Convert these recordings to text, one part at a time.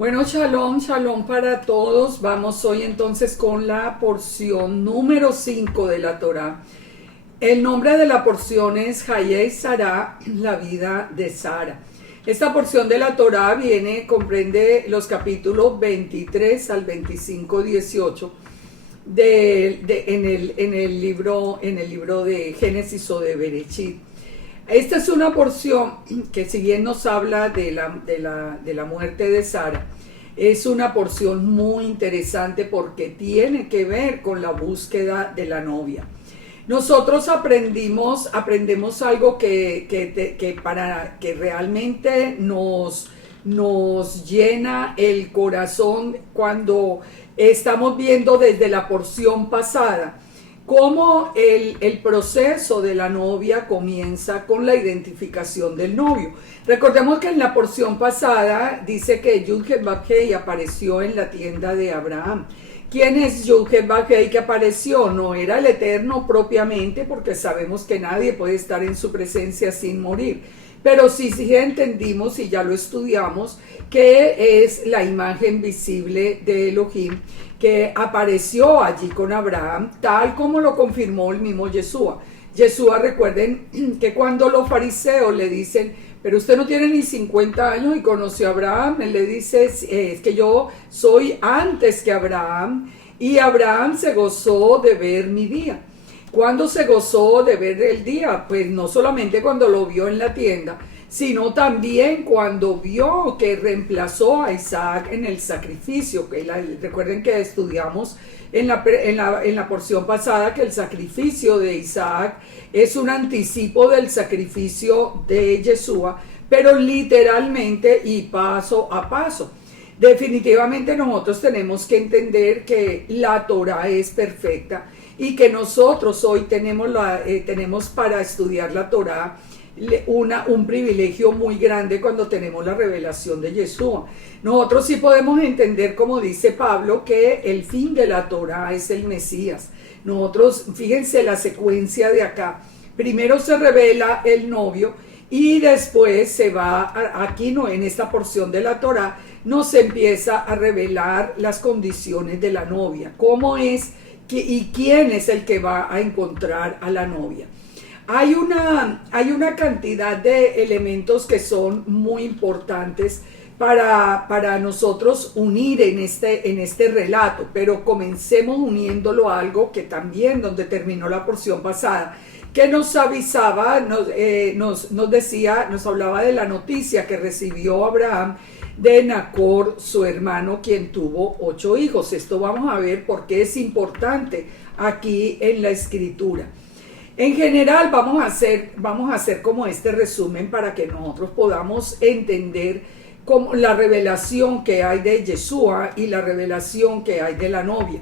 Bueno, shalom, shalom para todos. Vamos hoy entonces con la porción número 5 de la Torá. El nombre de la porción es Hayei Sará, la vida de Sara. Esta porción de la Torá comprende los capítulos 23 al 25, 18 en el libro de Génesis o de Berechit. Esta es una porción que, si bien nos habla de la muerte de Sara, es una porción muy interesante porque tiene que ver con la búsqueda de la novia. Nosotros aprendemos algo que realmente nos llena el corazón cuando estamos viendo desde la porción pasada cómo el proceso de la novia comienza con la identificación del novio. Recordemos que en la porción pasada dice que Yud-Heh-Vah-Heh apareció en la tienda de Abraham. ¿Quién es Yud-Heh-Vah-Heh que apareció? No era el Eterno propiamente, porque sabemos que nadie puede estar en su presencia sin morir. Pero sí entendimos y ya lo estudiamos que es la imagen visible de Elohim que apareció allí con Abraham, tal como lo confirmó el mismo Yeshua. Yeshua, recuerden que cuando los fariseos le dicen, pero usted no tiene ni 50 años y conoció a Abraham, él le dice, es que yo soy antes que Abraham, y Abraham se gozó de ver mi día. ¿Cuándo se gozó de ver el día? Pues no solamente cuando lo vio en la tienda, sino también cuando vio que reemplazó a Isaac en el sacrificio. Recuerden que estudiamos en la porción pasada que el sacrificio de Isaac es un anticipo del sacrificio de Yeshua, pero literalmente y paso a paso. Definitivamente nosotros tenemos que entender que la Torah es perfecta y que nosotros hoy tenemos para estudiar la Torah un privilegio muy grande cuando tenemos la revelación de Yeshua. Nosotros sí podemos entender, como dice Pablo, que el fin de la Torah es el Mesías. Nosotros, fíjense la secuencia de acá. Primero se revela el novio y después se va, aquí no, en esta porción de la Torah, nos empieza a revelar las condiciones de la novia. ¿Cómo es y quién es el que va a encontrar a la novia? Hay una cantidad de elementos que son muy importantes para nosotros unir en este relato, pero comencemos uniéndolo a algo que también donde terminó la porción pasada, que nos avisaba, nos decía, nos hablaba de la noticia que recibió Abraham de Nacor, su hermano, quien tuvo 8 hijos. Esto vamos a ver por qué es importante aquí en la escritura. En general vamos a hacer como este resumen para que nosotros podamos entender como la revelación que hay de Yeshua y la revelación que hay de la novia.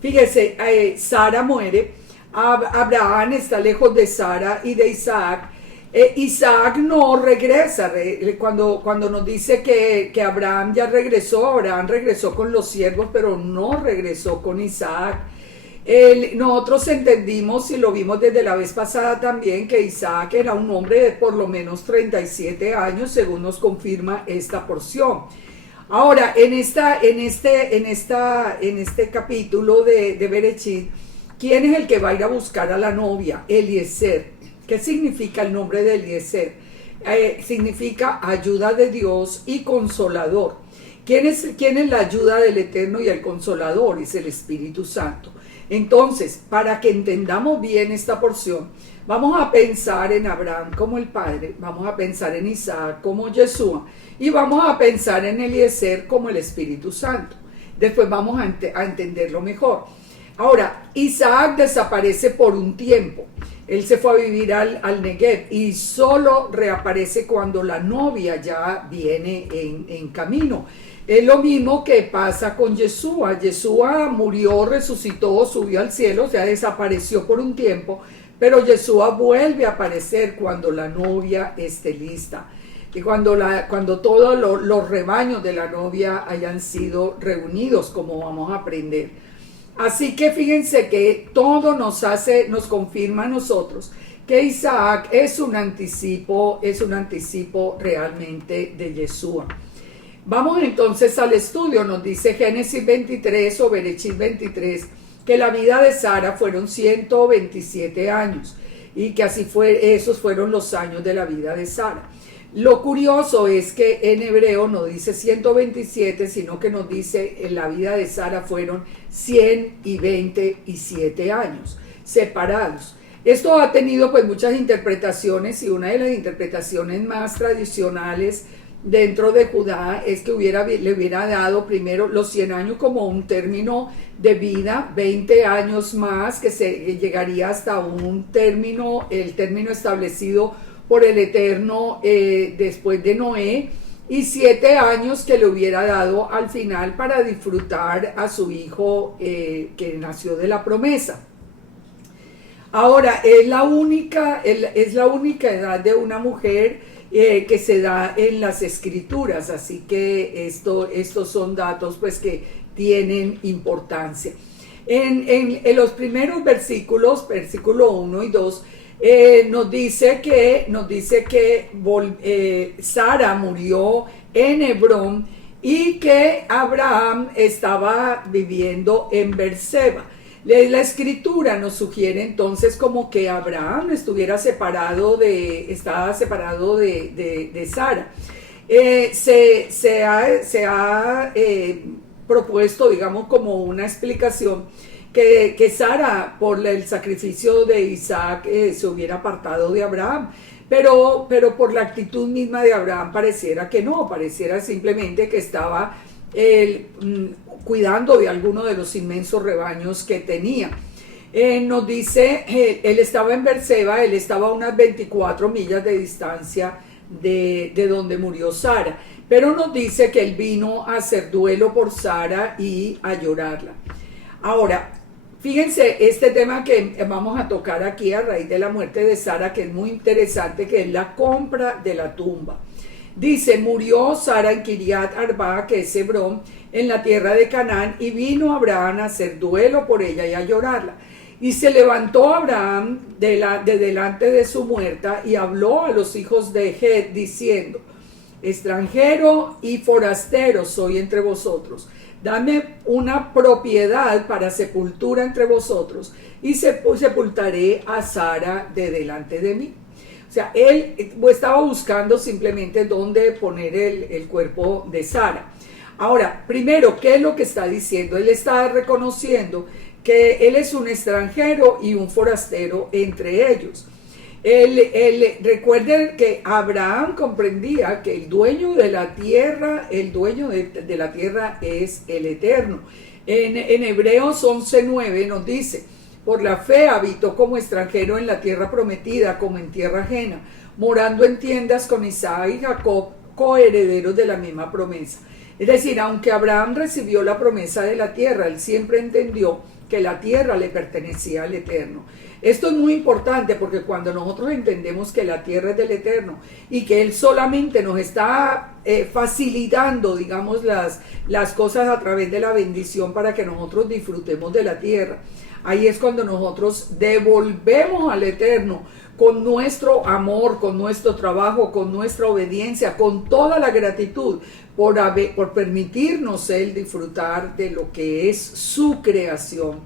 Fíjese, Sara muere, Abraham está lejos de Sara y de Isaac. Isaac no regresa. Cuando nos dice que Abraham ya regresó, Abraham regresó con los siervos, pero no regresó con Isaac. Nosotros entendimos y lo vimos desde la vez pasada también que Isaac era un hombre de por lo menos 37 años, según nos confirma esta porción. Ahora, en este capítulo de Berechit, ¿quién es el que va a ir a buscar a la novia? Eliezer. ¿Qué significa el nombre de Eliezer? Significa ayuda de Dios y consolador. ¿Quién es la ayuda del Eterno y el consolador? Es el Espíritu Santo. Entonces, para que entendamos bien esta porción, vamos a pensar en Abraham como el padre, vamos a pensar en Isaac como Yeshua y vamos a pensar en Eliezer como el Espíritu Santo. Después vamos a entenderlo mejor. Ahora, Isaac desaparece por un tiempo. Él se fue a vivir al Negev y solo reaparece cuando la novia ya viene en camino. Es lo mismo que pasa con Yeshua. Yeshua murió, resucitó, subió al cielo, o sea, desapareció por un tiempo, pero Yeshua vuelve a aparecer cuando la novia esté lista y cuando todos los rebaños de la novia hayan sido reunidos, como vamos a aprender. Así que fíjense que todo nos confirma a nosotros que Isaac es un anticipo realmente de Yeshua. Vamos entonces al estudio. Nos dice Génesis 23 o Berechit 23 que la vida de Sara fueron 127 años y que así fue, esos fueron los años de la vida de Sara. Lo curioso es que en hebreo no dice 127, sino que nos dice en la vida de Sara fueron 127 años separados. Esto ha tenido pues muchas interpretaciones, y una de las interpretaciones más tradicionales dentro de Judá es que le hubiera dado primero los 100 años como un término de vida, 20 años más que llegaría hasta un término, el término establecido por el Eterno después de Noé, y 7 años que le hubiera dado al final para disfrutar a su hijo que nació de la promesa. Ahora, es la única edad de una mujer que se da en las escrituras, así que estos son datos pues que tienen importancia. En los primeros versículos, versículo 1 y 2, nos dice que Sara murió en Hebrón y que Abraham estaba viviendo en Berseba. La escritura nos sugiere entonces como que Abraham estaba separado de Sara. Se ha propuesto, digamos, como una explicación que Sara, por el sacrificio de Isaac, se hubiera apartado de Abraham. Pero por la actitud misma de Abraham pareciera que no, pareciera simplemente que estaba cuidando de alguno de los inmensos rebaños que tenía. Nos dice, él estaba en Berseba, él estaba a unas 24 millas de distancia de donde murió Sara, pero nos dice que él vino a hacer duelo por Sara y a llorarla. Ahora, fíjense, este tema que vamos a tocar aquí a raíz de la muerte de Sara, que es muy interesante, que es la compra de la tumba. Dice, murió Sara en Kiriat Arba, que es Hebrón, en la tierra de Canaán, y vino Abraham a hacer duelo por ella y a llorarla. Y se levantó Abraham de delante de su muerta y habló a los hijos de Het, diciendo, extranjero y forastero soy entre vosotros. Dame una propiedad para sepultura entre vosotros, y sepultaré a Sara de delante de mí. O sea, él estaba buscando simplemente dónde poner el cuerpo de Sara. Ahora, primero, ¿qué es lo que está diciendo? Él está reconociendo que él es un extranjero y un forastero entre ellos. Recuerden que Abraham comprendía que el dueño de la tierra, de la tierra es el Eterno. En Hebreos 11:9 nos dice, por la fe habitó como extranjero en la tierra prometida, como en tierra ajena, morando en tiendas con Isaac y Jacob, coherederos de la misma promesa. Es decir, aunque Abraham recibió la promesa de la tierra, él siempre entendió que la tierra le pertenecía al Eterno. Esto es muy importante porque cuando nosotros entendemos que la tierra es del Eterno y que Él solamente nos está facilitando, digamos, las cosas a través de la bendición para que nosotros disfrutemos de la tierra, ahí es cuando nosotros devolvemos al Eterno con nuestro amor, con nuestro trabajo, con nuestra obediencia, con toda la gratitud por permitirnos Él disfrutar de lo que es su creación.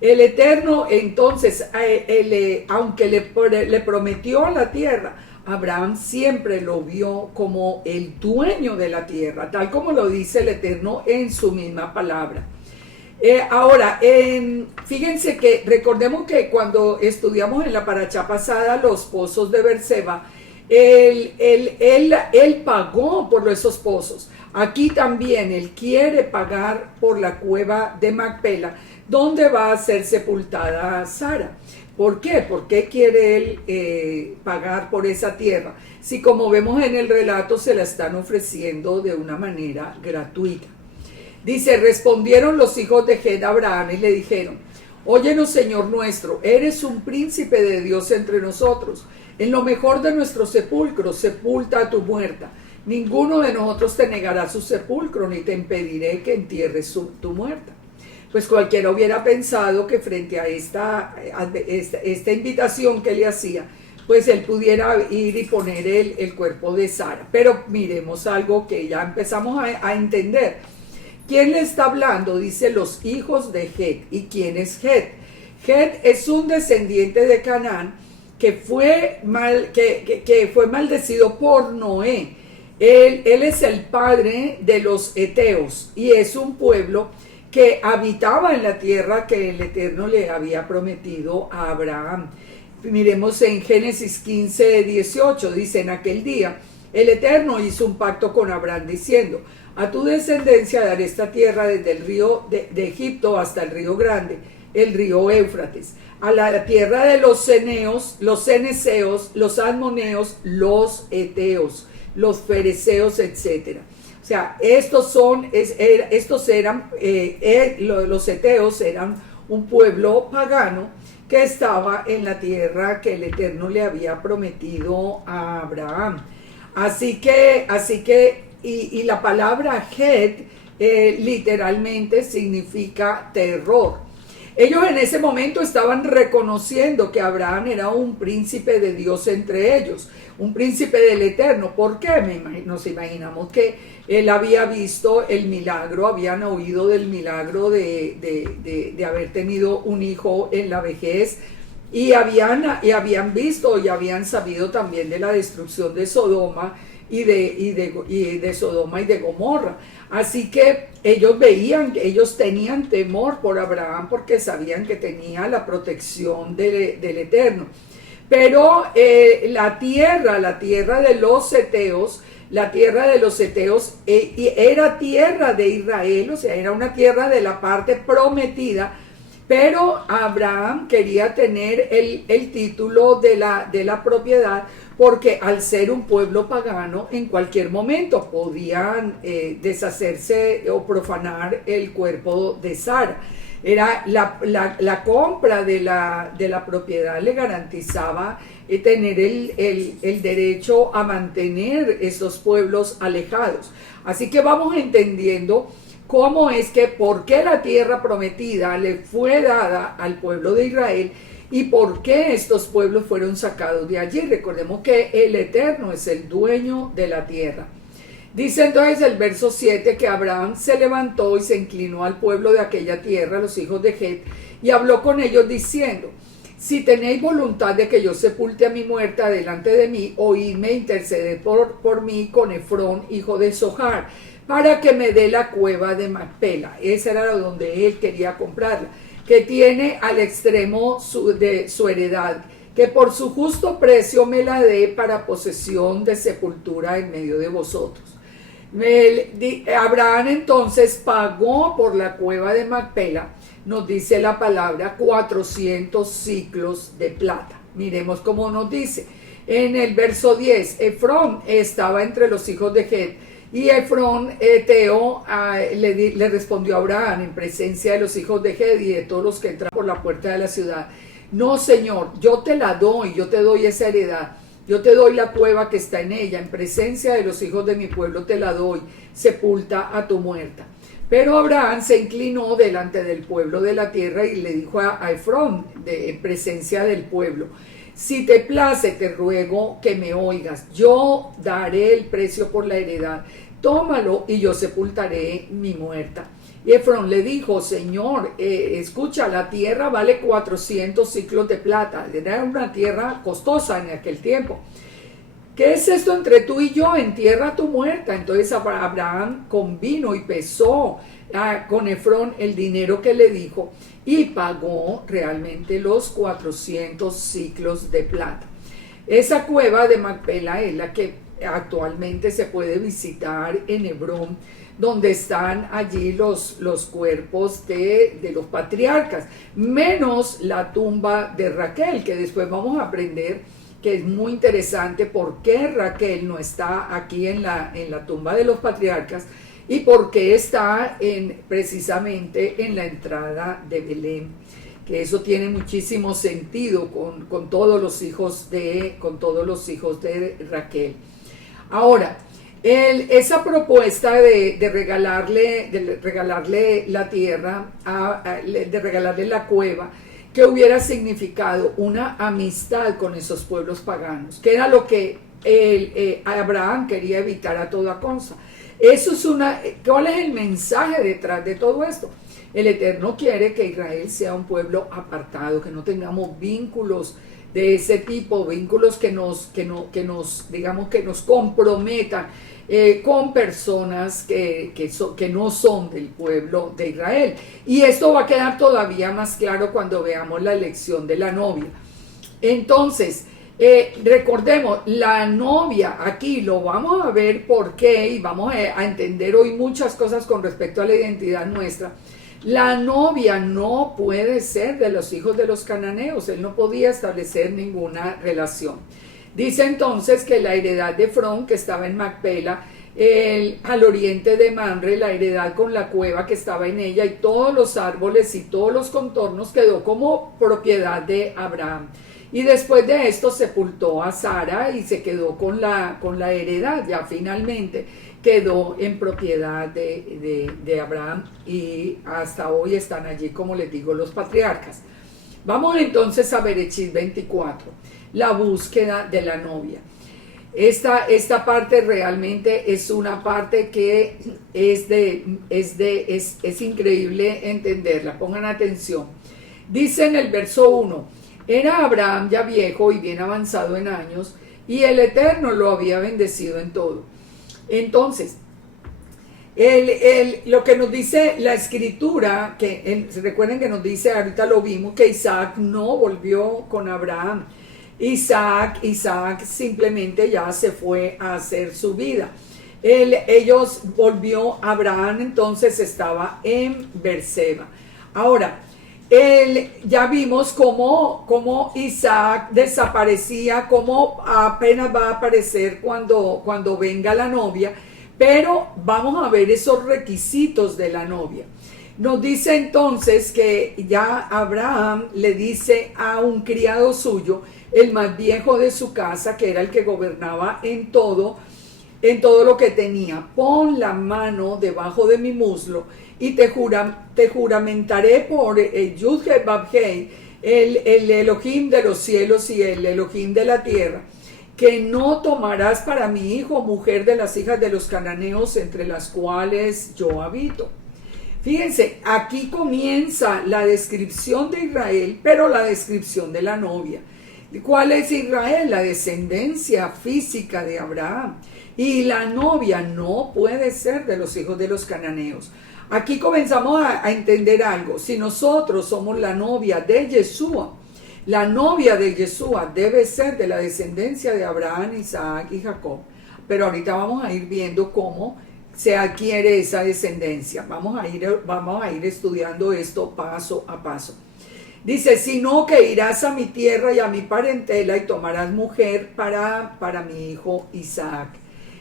El Eterno, entonces, aunque le prometió la tierra, Abraham siempre lo vio como el dueño de la tierra, tal como lo dice el Eterno en su misma palabra. Ahora, fíjense que recordemos que cuando estudiamos en la paracha pasada los pozos de Berseba, él pagó por esos pozos. Aquí también él quiere pagar por la cueva de Macpela, donde va a ser sepultada Sara. ¿Por qué? ¿Por qué quiere él pagar por esa tierra? Si como vemos en el relato se la están ofreciendo de una manera gratuita. Dice, respondieron los hijos de Het a Abraham y le dijeron, óyenos, Señor nuestro, eres un príncipe de Dios entre nosotros. En lo mejor de nuestro sepulcro, sepulta a tu muerta. Ninguno de nosotros te negará su sepulcro, ni te impediré que entierres tu muerta. Pues cualquiera hubiera pensado que frente a esta invitación que le hacía, pues él pudiera ir y poner el cuerpo de Sara. Pero miremos algo que ya empezamos a entender. ¿Quién le está hablando? Dice los hijos de Het. ¿Y quién es Het? Het es un descendiente de Canaán que fue maldecido por Noé. Él es el padre de los heteos y es un pueblo que habitaba en la tierra que el Eterno le había prometido a Abraham. Miremos en Génesis 15, 18, dice: en aquel día el Eterno hizo un pacto con Abraham diciendo: a tu descendencia daré esta tierra desde el río de Egipto hasta el río grande, el río Éufrates, a la tierra de los ceneos, los ceneseos, los almoneos, los eteos, los fereceos, etcétera. O sea, los eteos eran un pueblo pagano que estaba en la tierra que el Eterno le había prometido a Abraham. Así que la palabra Het literalmente significa terror. Ellos en ese momento estaban reconociendo que Abraham era un príncipe de Dios entre ellos, un príncipe del Eterno. ¿Por qué? Nos imaginamos que él había visto el milagro, habían oído del milagro de haber tenido un hijo en la vejez, y habían visto y habían sabido también de la destrucción de Sodoma y de Sodoma y de Gomorra. Así que ellos tenían temor por Abraham porque sabían que tenía la protección del Eterno. Pero la tierra de los heteos, era tierra de Israel, o sea, era una tierra de la parte prometida, pero Abraham quería tener el título de la propiedad, porque al ser un pueblo pagano, en cualquier momento podían deshacerse o profanar el cuerpo de Sara. Era la compra de la propiedad le garantizaba tener el derecho a mantener esos pueblos alejados. Así que vamos entendiendo cómo es que, por qué la tierra prometida le fue dada al pueblo de Israel y por qué estos pueblos fueron sacados de allí. Recordemos que el Eterno es el dueño de la tierra. Dice entonces el verso 7 que Abraham se levantó y se inclinó al pueblo de aquella tierra, los hijos de Het, y habló con ellos diciendo: si tenéis voluntad de que yo sepulte a mi muerta delante de mí, oídme e interceded por mí con Efrón, hijo de Zohar, para que me dé la cueva de Macpela. Esa era donde él quería comprarla, que tiene al extremo de su heredad, que por su justo precio me la dé para posesión de sepultura en medio de vosotros. Abraham entonces pagó por la cueva de Macpela, nos dice la palabra, 400 ciclos de plata. Miremos cómo nos dice. En el verso 10, Efrón estaba entre los hijos de Het, y Efrón Eteo le respondió a Abraham en presencia de los hijos de Het y de todos los que entran por la puerta de la ciudad: no, Señor, yo te doy esa heredad, yo te doy la cueva que está en ella, en presencia de los hijos de mi pueblo te la doy, sepulta a tu muerta. Pero Abraham se inclinó delante del pueblo de la tierra y le dijo a Efrón, en presencia del pueblo: si te place, te ruego que me oigas, yo daré el precio por la heredad, tómalo y yo sepultaré mi muerta. Y Efrón le dijo: Señor, escucha, la tierra vale 400 ciclos de plata. Era una tierra costosa en aquel tiempo. ¿Qué es esto entre tú y yo? Entierra tu muerta. Entonces Abraham convino y pesó con Efrón el dinero que le dijo y pagó realmente los 400 ciclos de plata. Esa cueva de Macpela es la que actualmente se puede visitar en Hebrón, donde están allí los cuerpos de los patriarcas, menos la tumba de Raquel, que después vamos a aprender que es muy interesante por qué Raquel no está aquí en la tumba de los patriarcas y por qué está precisamente en la entrada de Belén, que eso tiene muchísimo sentido con todos los hijos de Raquel. Ahora, esa propuesta de regalarle la tierra, de regalarle la cueva, que hubiera significado una amistad con esos pueblos paganos, que era lo que Abraham quería evitar a toda costa. Eso es ¿cuál es el mensaje detrás de todo esto? El Eterno quiere que Israel sea un pueblo apartado, que no tengamos vínculos de ese tipo, vínculos que nos comprometan con personas que no son del pueblo de Israel. Y esto va a quedar todavía más claro cuando veamos la elección de la novia. Entonces, recordemos, la novia, aquí lo vamos a ver por qué, y vamos a entender hoy muchas cosas con respecto a la identidad nuestra. La novia no puede ser de los hijos de los cananeos, él no podía establecer ninguna relación. Dice entonces que la heredad de Efrón, que estaba en Macpela, al oriente de Mamre, la heredad con la cueva que estaba en ella y todos los árboles y todos los contornos quedó como propiedad de Abraham. Y después de esto sepultó a Sara y se quedó con la heredad, ya finalmente quedó en propiedad de Abraham, y hasta hoy están allí, como les digo, los patriarcas. Vamos entonces a Bereshit 24, la búsqueda de la novia. Esta parte realmente es una parte que es increíble entenderla. Pongan atención. Dice en el verso 1: era Abraham ya viejo y bien avanzado en años, y el Eterno lo había bendecido en todo. Entonces, lo que nos dice la escritura, recuerden que nos dice, ahorita lo vimos, que Isaac no volvió con Abraham. Isaac simplemente ya se fue a hacer su vida. Ellos volvió, Abraham entonces estaba en Berseba. Ahora, ya vimos cómo Isaac desaparecía, cómo apenas va a aparecer cuando venga la novia, pero vamos a ver esos requisitos de la novia. Nos dice entonces que ya Abraham le dice a un criado suyo, el más viejo de su casa, que era el que gobernaba en todo lo que tenía: pon la mano debajo de mi muslo y te juramentaré por Yud-Heh-Vav-Heh, el Elohim de los cielos y el Elohim de la tierra, que no tomarás para mi hijo mujer de las hijas de los cananeos entre las cuales yo habito. Fíjense, aquí comienza la descripción de Israel, pero la descripción de la novia. ¿Cuál es Israel? La descendencia física de Abraham. Y la novia no puede ser de los hijos de los cananeos. Aquí comenzamos a entender algo. Si nosotros somos la novia de Yeshua, la novia de Yeshua debe ser de la descendencia de Abraham, Isaac y Jacob. Pero ahorita vamos a ir viendo cómo se adquiere esa descendencia. Vamos a ir estudiando esto paso a paso. Dice: sino que irás a mi tierra y a mi parentela y tomarás mujer para mi hijo Isaac.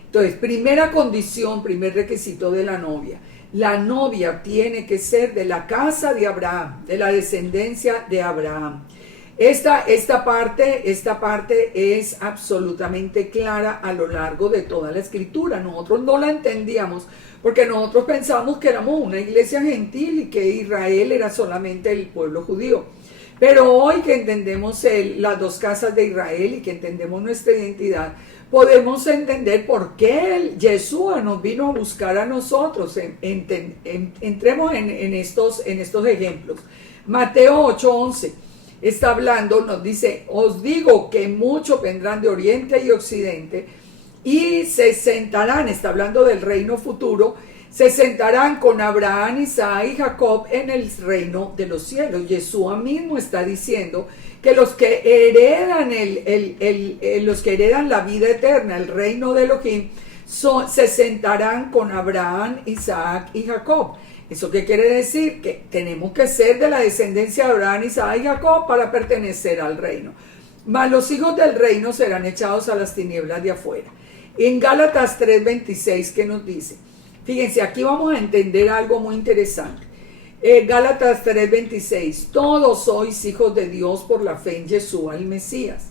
Entonces, primera condición, primer requisito de la novia. La novia tiene que ser de la casa de Abraham, de la descendencia de Abraham. Esta parte es absolutamente clara a lo largo de toda la escritura. Nosotros no la entendíamos porque nosotros pensamos que éramos una iglesia gentil y que Israel era solamente el pueblo judío. Pero hoy que entendemos las dos casas de Israel y que entendemos nuestra identidad, podemos entender por qué Yeshua nos vino a buscar a nosotros. Entremos en estos ejemplos. Mateo 8:11 está hablando, nos dice: os digo que muchos vendrán de oriente y occidente y se sentarán, está hablando del reino futuro, se sentarán con Abraham, Isaac y Jacob en el reino de los cielos. Yeshua mismo está diciendo que los que heredan la vida eterna, el reino de Elohim, se sentarán con Abraham, Isaac y Jacob. ¿Eso qué quiere decir? Que tenemos que ser de la descendencia de Abraham, Isaac y Jacob para pertenecer al reino. Mas los hijos del reino serán echados a las tinieblas de afuera. En Gálatas 3:26, ¿qué nos dice? Fíjense, aquí vamos a entender algo muy interesante. Gálatas 3:26: todos sois hijos de Dios por la fe en Yeshua el Mesías,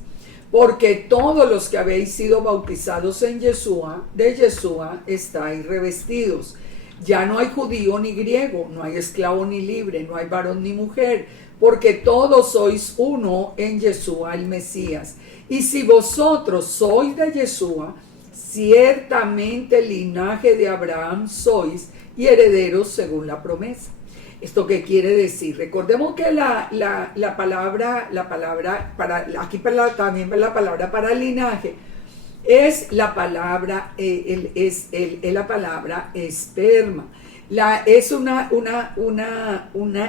porque todos los que habéis sido bautizados en Yeshua, de Yeshua estáis revestidos. Ya no hay judío ni griego, no hay esclavo ni libre, no hay varón ni mujer, porque todos sois uno en Yeshua el Mesías. Y si vosotros sois de Yeshua, ciertamente linaje de Abraham sois y herederos según la promesa. ¿Esto qué quiere decir? Recordemos que la palabra para, aquí también la palabra para linaje, es la palabra, es la palabra esperma. Es una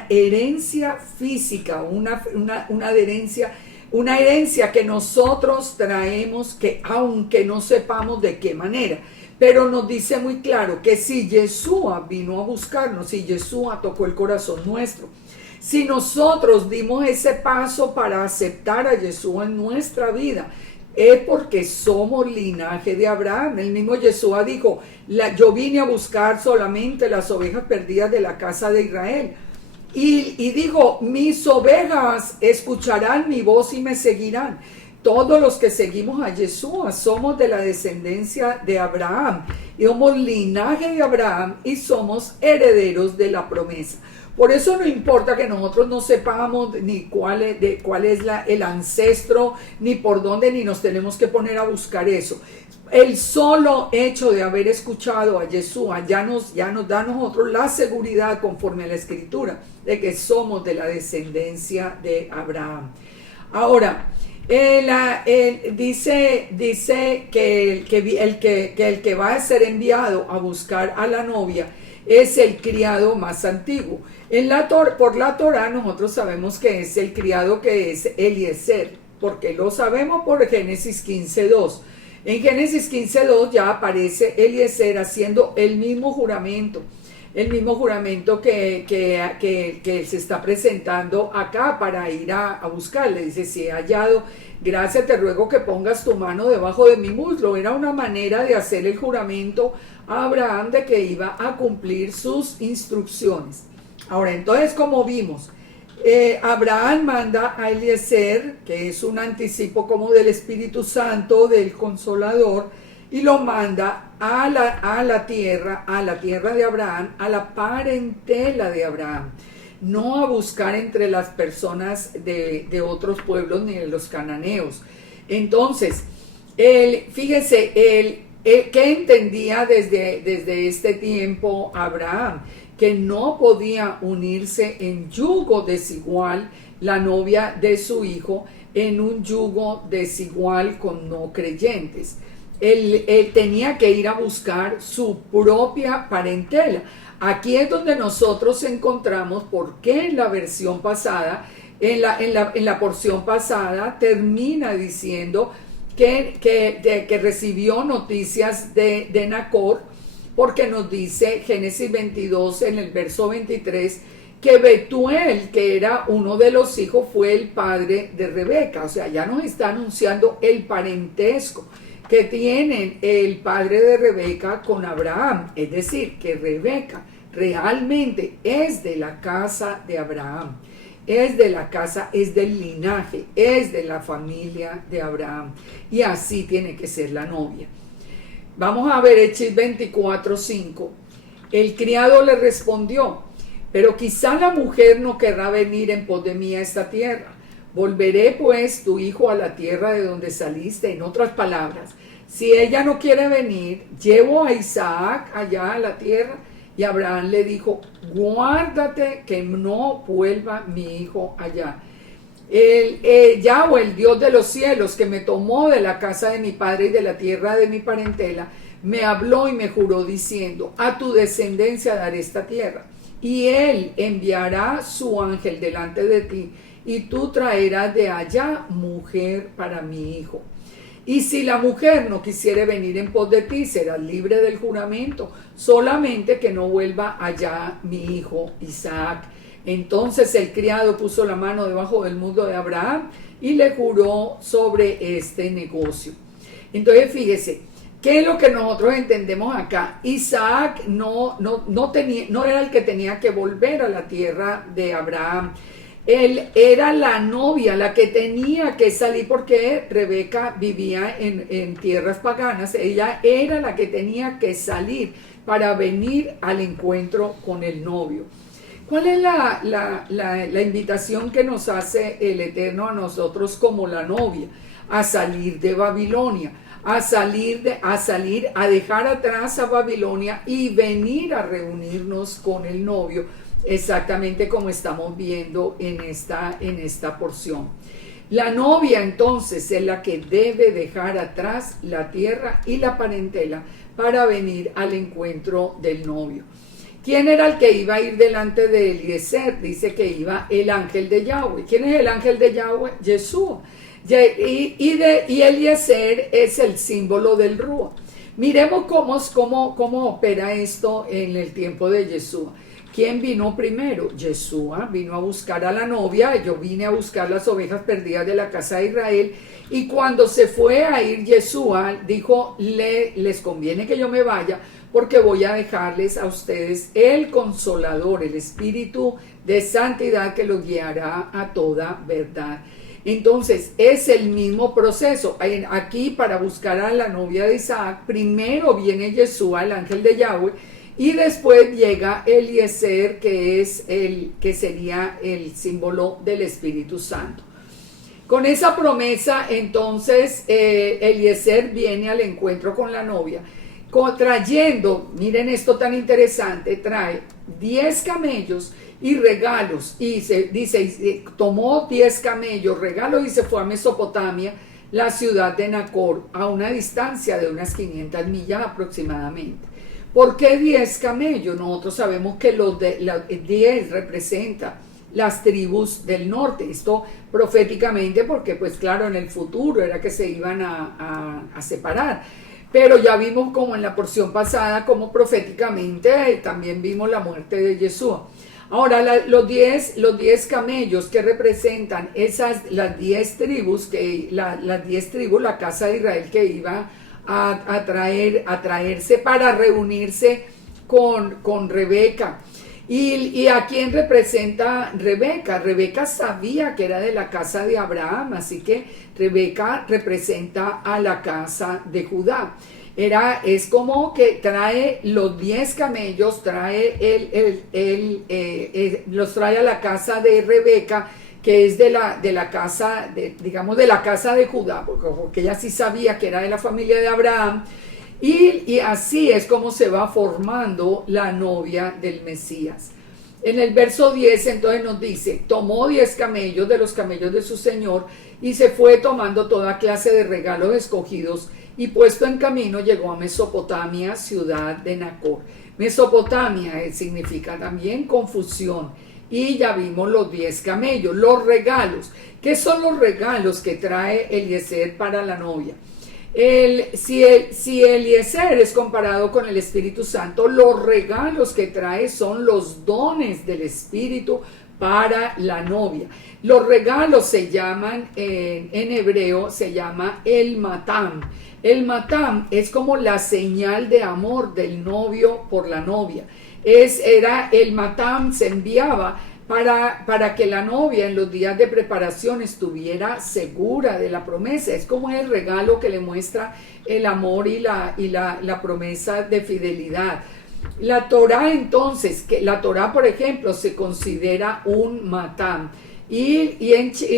herencia física, una herencia que nosotros traemos, que aunque no sepamos de qué manera, pero nos dice muy claro que si Yeshua vino a buscarnos, si Yeshua tocó el corazón nuestro, si nosotros dimos ese paso para aceptar a Yeshua en nuestra vida, es porque somos linaje de Abraham. El mismo Yeshua dijo, yo vine a buscar solamente las ovejas perdidas de la casa de Israel. Y dijo, mis ovejas escucharán mi voz y me seguirán. Todos los que seguimos a Yeshua somos de la descendencia de Abraham. Y somos linaje de Abraham y somos herederos de la promesa. Por eso no importa que nosotros no sepamos ni cuál es el ancestro, ni por dónde, ni nos tenemos que poner a buscar eso. El solo hecho de haber escuchado a Yeshua ya nos da a nosotros la seguridad, conforme a la Escritura, de que somos de la descendencia de Abraham. Ahora, dice que el que va a ser enviado a buscar a la novia es el criado más antiguo. Por la Torah nosotros sabemos que es el criado que es Eliezer, porque lo sabemos por Génesis 15:2. En Génesis 15:2 ya aparece Eliezer haciendo el mismo juramento que se está presentando acá para ir a buscarle. Dice, si he hallado gracia, te ruego que pongas tu mano debajo de mi muslo. Era una manera de hacer el juramento a Abraham de que iba a cumplir sus instrucciones. Ahora, entonces, como vimos, Abraham manda a Eliezer, que es un anticipo como del Espíritu Santo, del Consolador, y lo manda a la tierra de Abraham, a la parentela de Abraham, no a buscar entre las personas de otros pueblos ni de los cananeos. Entonces, fíjense, ¿qué entendía desde este tiempo Abraham? Que no podía unirse en yugo desigual la novia de su hijo en un yugo desigual con no creyentes. Él tenía que ir a buscar su propia parentela. Aquí es donde nosotros encontramos por qué en la versión pasada, en la porción pasada, termina diciendo que recibió noticias de Nacor, porque nos dice Génesis 22 en el verso 23 que Betuel, que era uno de los hijos, fue el padre de Rebeca. O sea, ya nos está anunciando el parentesco que tienen el padre de Rebeca con Abraham. Es decir, que Rebeca realmente es de la casa de Abraham. Es del linaje, es de la familia de Abraham. Y así tiene que ser la novia. Vamos a ver Hechos 24:5. El criado le respondió, pero quizá la mujer no querrá venir en pos de mí a esta tierra. Volveré pues tu hijo a la tierra de donde saliste. En otras palabras, si ella no quiere venir, llevo a Isaac allá a la tierra. Y Abraham le dijo, guárdate que no vuelva mi hijo allá. Yahweh, el Dios de los cielos, que me tomó de la casa de mi padre y de la tierra de mi parentela, me habló y me juró diciendo, a tu descendencia daré esta tierra, y él enviará su ángel delante de ti, y tú traerás de allá mujer para mi hijo. Y si la mujer no quisiere venir en pos de ti, serás libre del juramento, solamente que no vuelva allá mi hijo Isaac. Entonces el criado puso la mano debajo del muslo de Abraham y le juró sobre este negocio. Entonces fíjese, ¿qué es lo que nosotros entendemos acá? Isaac no era el que tenía que volver a la tierra de Abraham. Él era la novia, la que tenía que salir, porque Rebeca vivía en tierras paganas. Ella era la que tenía que salir para venir al encuentro con el novio. ¿Cuál es la invitación que nos hace el Eterno a nosotros como la novia? A salir de Babilonia, a dejar atrás a Babilonia y venir a reunirnos con el novio, exactamente como estamos viendo en esta porción. La novia entonces es la que debe dejar atrás la tierra y la parentela para venir al encuentro del novio. ¿Quién era el que iba a ir delante de Eliezer? Dice que iba el ángel de Yahweh. ¿Quién es el ángel de Yahweh? Yeshua. Y Eliezer es el símbolo del Rúa. Miremos cómo opera esto en el tiempo de Yeshua. ¿Quién vino primero? Yeshua vino a buscar a la novia. Yo vine a buscar las ovejas perdidas de la casa de Israel. Y cuando se fue a ir Yeshua, dijo, les conviene que yo me vaya, porque voy a dejarles a ustedes el Consolador, el Espíritu de santidad que los guiará a toda verdad. Entonces, es el mismo proceso. Aquí, para buscar a la novia de Isaac, primero viene Yeshua, el ángel de Yahweh, y después llega Eliezer, que sería el símbolo del Espíritu Santo. Con esa promesa, entonces, Eliezer viene al encuentro con la novia, trayendo, miren esto tan interesante, trae 10 camellos y regalos, y tomó 10 camellos, regalos, y se fue a Mesopotamia, la ciudad de Nacor, a una distancia de unas 500 millas aproximadamente. ¿Por qué 10 camellos? Nosotros sabemos que los 10 representa las tribus del norte, esto proféticamente, porque pues claro, en el futuro era que se iban a separar. Pero ya vimos como en la porción pasada, como proféticamente también vimos la muerte de Yeshua. Ahora, los 10 camellos que representan las 10 tribus, la casa de Israel que iba a traerse para reunirse con Rebeca. ¿Y a quién representa Rebeca? Rebeca sabía que era de la casa de Abraham, así que Rebeca representa a la casa de Judá. Es como que trae los 10 camellos, los trae a la casa de Rebeca, que es de la casa, digamos, de la casa de Judá, porque ella sí sabía que era de la familia de Abraham. Y así es como se va formando la novia del Mesías. En el verso 10 entonces nos dice, tomó 10 camellos de los camellos de su señor y se fue tomando toda clase de regalos escogidos, y puesto en camino llegó a Mesopotamia, ciudad de Nacor. Mesopotamia significa también confusión. Y ya vimos los 10 camellos, los regalos. ¿Qué son los regalos que trae Eliezer para la novia? Si Eliezer es comparado con el Espíritu Santo, los regalos que trae son los dones del Espíritu para la novia. Los regalos se llaman, en hebreo se llama el matam. El matam es como la señal de amor del novio por la novia. El matam se enviaba para que la novia en los días de preparación estuviera segura de la promesa. Es como el regalo que le muestra el amor y la promesa de fidelidad. La Torá entonces, la Torá por ejemplo se considera un matam, y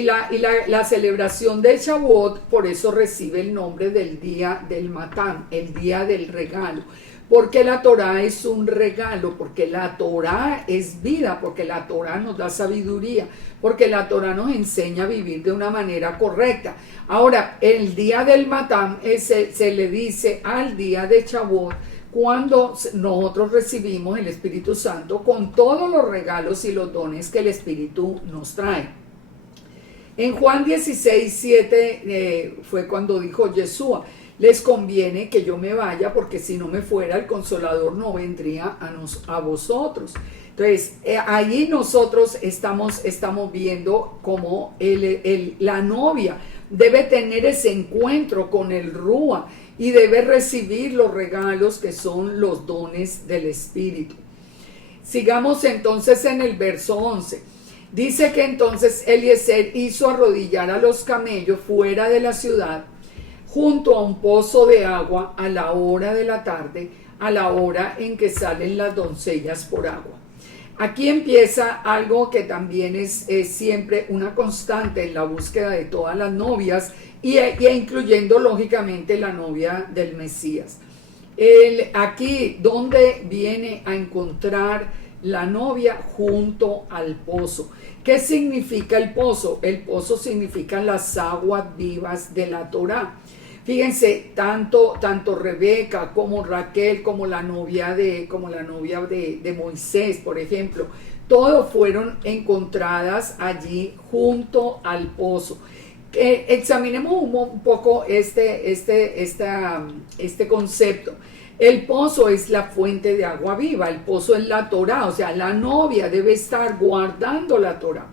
la celebración de Shavuot por eso recibe el nombre del día del matam, el día del regalo. Porque la Torá es un regalo, porque la Torá es vida, porque la Torá nos da sabiduría, porque la Torá nos enseña a vivir de una manera correcta. Ahora, el día del Matam se le dice al día de Shavuot, cuando nosotros recibimos el Espíritu Santo con todos los regalos y los dones que el Espíritu nos trae. En Juan 16:7 fue cuando dijo Yeshua, les conviene que yo me vaya, porque si no me fuera el Consolador no vendría a vosotros. Entonces, ahí nosotros estamos viendo cómo la novia debe tener ese encuentro con el Rúa y debe recibir los regalos que son los dones del Espíritu. Sigamos entonces en el verso 11. Dice que entonces Eliezer hizo arrodillar a los camellos fuera de la ciudad, junto a un pozo de agua a la hora de la tarde, a la hora en que salen las doncellas por agua. Aquí empieza algo que también es siempre una constante en la búsqueda de todas las novias y incluyendo lógicamente la novia del Mesías. Aquí donde viene a encontrar la novia junto al pozo. ¿Qué significa el pozo? El pozo significa las aguas vivas de la Torá. Fíjense, tanto Rebeca como Raquel, como la novia de Moisés, por ejemplo, todos fueron encontradas allí junto al pozo. Examinemos un poco este concepto. El pozo es la fuente de agua viva, el pozo es la Torá, o sea, la novia debe estar guardando la Torá.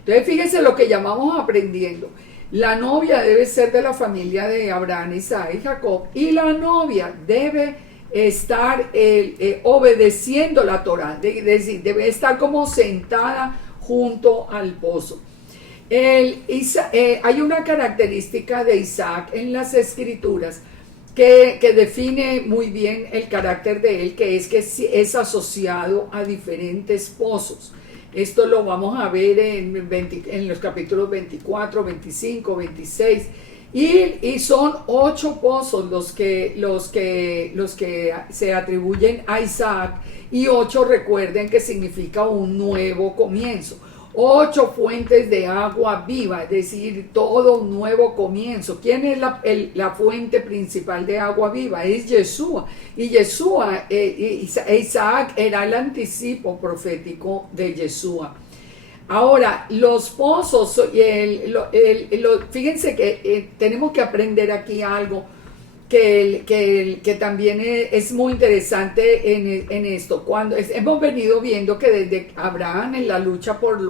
Entonces, fíjense lo que llamamos aprendiendo. La novia debe ser de la familia de Abraham, Isaac y Jacob, y la novia debe estar obedeciendo la Torá, debe estar como sentada junto al pozo. Hay una característica de Isaac en las Escrituras que define muy bien el carácter de él, que es asociado a diferentes pozos. Esto lo vamos a ver en los capítulos 24, 25, 26. Y son 8 pozos los que se atribuyen a Isaac, y 8 recuerden que significa un nuevo comienzo. 8 fuentes de agua viva, es decir, todo un nuevo comienzo. ¿Quién es la fuente principal de agua viva? Es Yeshua. Y Yeshua, Isaac era el anticipo profético de Yeshua. Ahora, los pozos, fíjense que tenemos que aprender aquí algo que también es muy interesante en esto. Cuando hemos venido viendo que desde Abraham, en la lucha por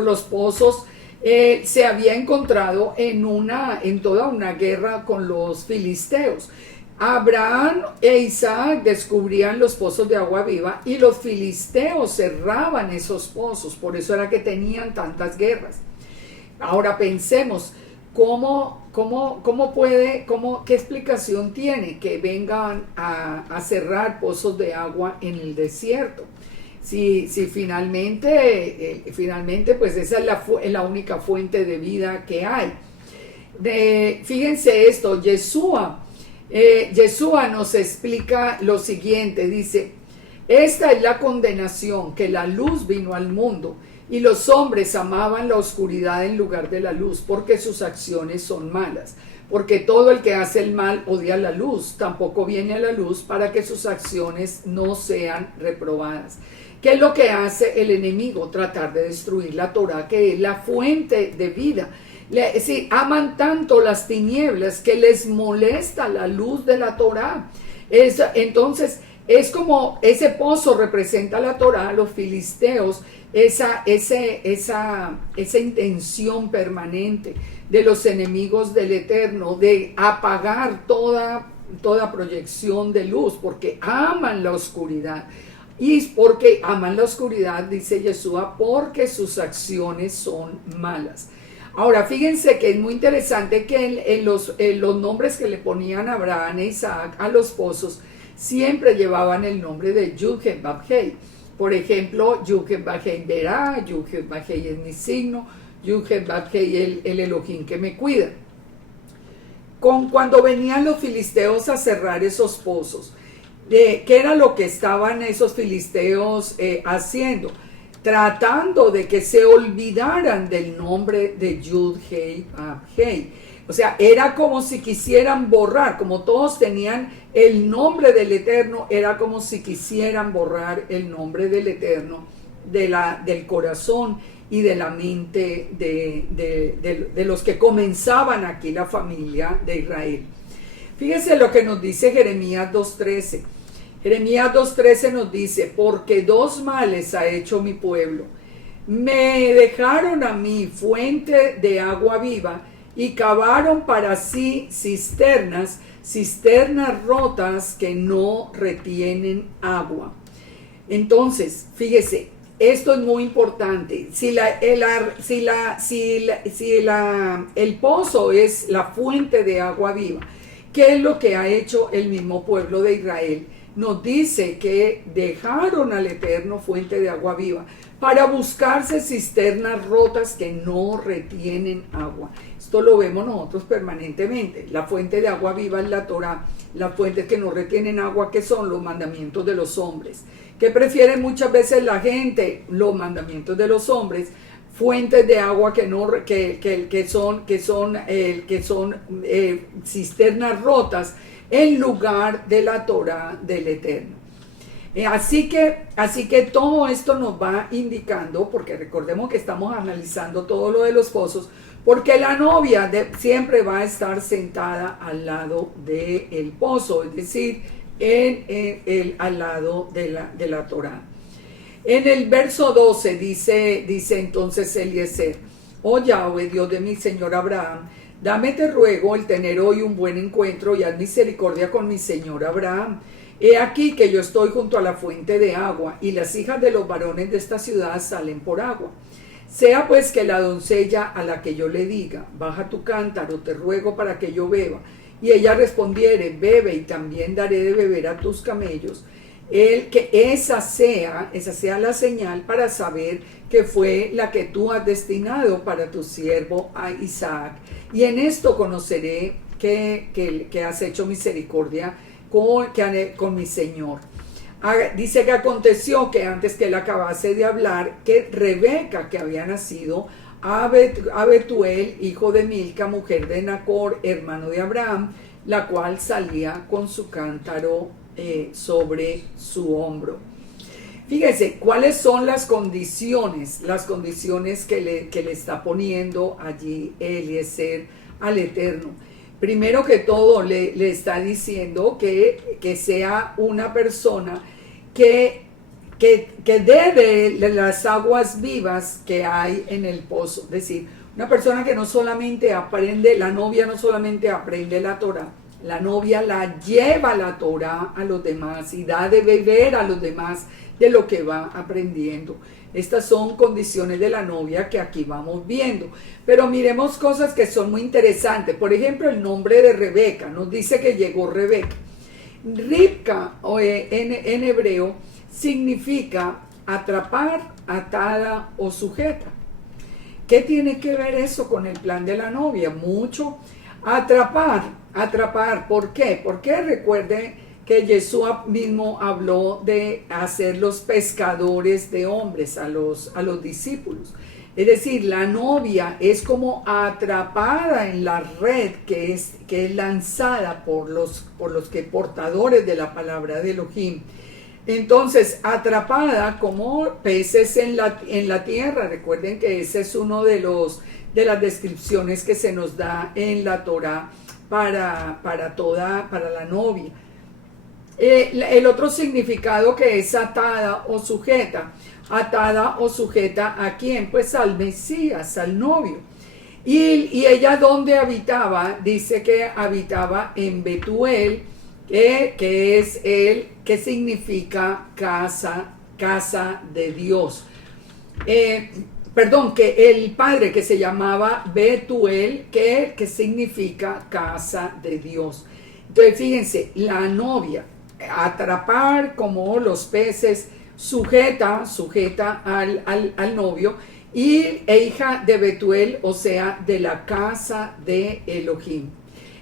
los pozos, se había encontrado en toda una guerra con los filisteos. Abraham e Isaac descubrían los pozos de agua viva y los filisteos cerraban esos pozos, por eso era que tenían tantas guerras. Ahora pensemos, ¿qué explicación tiene que vengan a cerrar pozos de agua en el desierto? Si finalmente pues esa es la única fuente de vida que hay. Fíjense esto, Yeshua nos explica lo siguiente, dice: esta es la condenación, que la luz vino al mundo, y los hombres amaban la oscuridad en lugar de la luz, porque sus acciones son malas. Porque todo el que hace el mal odia la luz, tampoco viene a la luz para que sus acciones no sean reprobadas. ¿Qué es lo que hace el enemigo? Tratar de destruir la Torá, que es la fuente de vida. Aman tanto las tinieblas que les molesta la luz de la Torá. Entonces, es como ese pozo representa la Torá, los filisteos, esa intención permanente de los enemigos del Eterno de apagar toda proyección de luz, porque aman la oscuridad. Y porque aman la oscuridad, dice Yeshua, porque sus acciones son malas. Ahora, fíjense que es muy interesante que en los nombres que le ponían a Abraham e Isaac a los pozos siempre llevaban el nombre de Yud-Heh-Vav-Heh. Por ejemplo, Yud-Heh-Vav-Heh verá, Yud-Heh-Vav-Heh es mi signo, Yud-Heh-Vav-Heh el Elohim que me cuida. Cuando venían los filisteos a cerrar esos pozos, ¿qué era lo que estaban esos filisteos haciendo? Tratando de que se olvidaran del nombre de Yud-Heh-Vav-Heh. O sea, era como si quisieran borrar, como todos tenían el nombre del Eterno, era como si quisieran borrar el nombre del Eterno del corazón y de la mente de los que comenzaban aquí la familia de Israel. Fíjense lo que nos dice Jeremías 2:13. Jeremías 2:13 nos dice: porque 2 males ha hecho mi pueblo. Me dejaron a mí fuente de agua viva y cavaron para sí cisternas rotas que no retienen agua. Entonces, fíjese, esto es muy importante. El pozo es la fuente de agua viva, ¿qué es lo que ha hecho el mismo pueblo de Israel? Nos dice que dejaron al Eterno fuente de agua viva para buscarse cisternas rotas que no retienen agua. Esto lo vemos nosotros permanentemente. La fuente de agua viva es la Torá. Las fuentes que no retienen agua, que son los mandamientos de los hombres. ¿Qué prefiere muchas veces la gente? Los mandamientos de los hombres, fuentes de agua que son cisternas rotas, en lugar de la Torá del Eterno. Así que todo esto nos va indicando, porque recordemos que estamos analizando todo lo de los pozos, porque la novia siempre va a estar sentada al lado del pozo, es decir, al lado de la Torá. En el verso 12 dice entonces Eliezer: oh Yahweh, Dios de mi señor Abraham, dame te ruego el tener hoy un buen encuentro y haz misericordia con mi señor Abraham. He aquí que yo estoy junto a la fuente de agua, y las hijas de los varones de esta ciudad salen por agua. Sea pues que la doncella a la que yo le diga: baja tu cántaro, te ruego para que yo beba, y ella respondiere: bebe, y también daré de beber a tus camellos, que esa sea la señal para saber que fue la que tú has destinado para tu siervo a Isaac, y en esto conoceré que has hecho misericordia con mi señor. Dice que aconteció que antes que él acabase de hablar, que Rebeca, que había nacido a Betuel, hijo de Milca, mujer de Nacor, hermano de Abraham, la cual salía con su cántaro sobre su hombro. Fíjese, ¿cuáles son las condiciones que le está poniendo allí Eliezer al Eterno? Primero que todo le está diciendo que sea una persona que dé de las aguas vivas que hay en el pozo. Es decir, una persona que no solamente aprende, la novia no solamente aprende la Torá, la novia la lleva la Torá a los demás y da de beber a los demás de lo que va aprendiendo. Estas son condiciones de la novia que aquí vamos viendo. Pero miremos cosas que son muy interesantes. Por ejemplo, el nombre de Rebeca. Nos dice que llegó Rebeca. Ribka en hebreo significa atrapar, atada o sujeta. ¿Qué tiene que ver eso con el plan de la novia? Mucho. Atrapar. ¿Por qué? Porque recuerde que Yeshua mismo habló de hacer los pescadores de hombres a los discípulos. Es decir, la novia es como atrapada en la red que es lanzada por los portadores de la palabra de Elohim. Entonces, atrapada como peces en la tierra. Recuerden que ese es uno de las descripciones que se nos da en la Torá para la novia. El otro significado que es atada o sujeta. Atada o sujeta ¿a quién? Pues al Mesías, al novio. Y ella, ¿dónde habitaba? Dice que habitaba en Betuel, que significa casa de Dios. Que el padre, que se llamaba Betuel, que significa casa de Dios. Entonces, fíjense, la novia, atrapar como los peces, sujeta al novio, e hija de Betuel, o sea, de la casa de Elohim.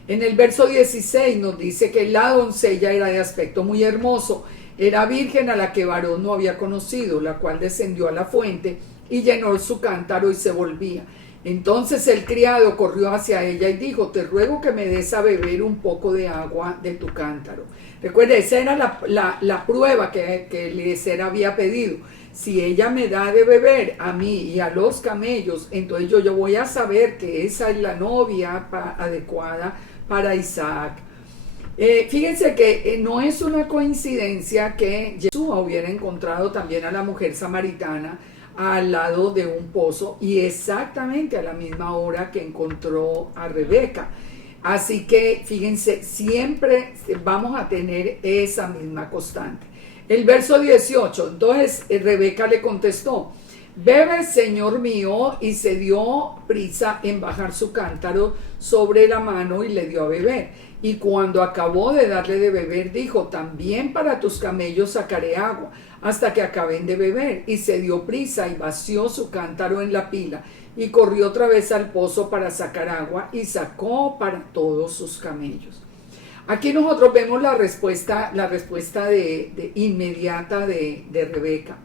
En el verso 16 nos dice que la doncella era de aspecto muy hermoso, era virgen a la que varón no había conocido, la cual descendió a la fuente y llenó su cántaro y se volvía. Entonces el criado corrió hacia ella y dijo: te ruego que me des a beber un poco de agua de tu cántaro. Recuerda, esa era la prueba que Eliezer había pedido. Si ella me da de beber a mí y a los camellos, entonces yo voy a saber que esa es la novia adecuada para Isaac. Fíjense que no es una coincidencia que Jesús hubiera encontrado también a la mujer samaritana al lado de un pozo y exactamente a la misma hora que encontró a Rebeca. Así que fíjense, siempre vamos a tener esa misma constante. El verso 18, entonces Rebeca le contestó, bebe, señor mío, y se dio prisa en bajar su cántaro sobre la mano y le dio a beber. Y cuando acabó de darle de beber, dijo, también para tus camellos sacaré agua, hasta que acaben de beber. Y se dio prisa y vació su cántaro en la pila, y corrió otra vez al pozo para sacar agua, y sacó para todos sus camellos. Aquí nosotros vemos la respuesta de inmediata de Rebeca.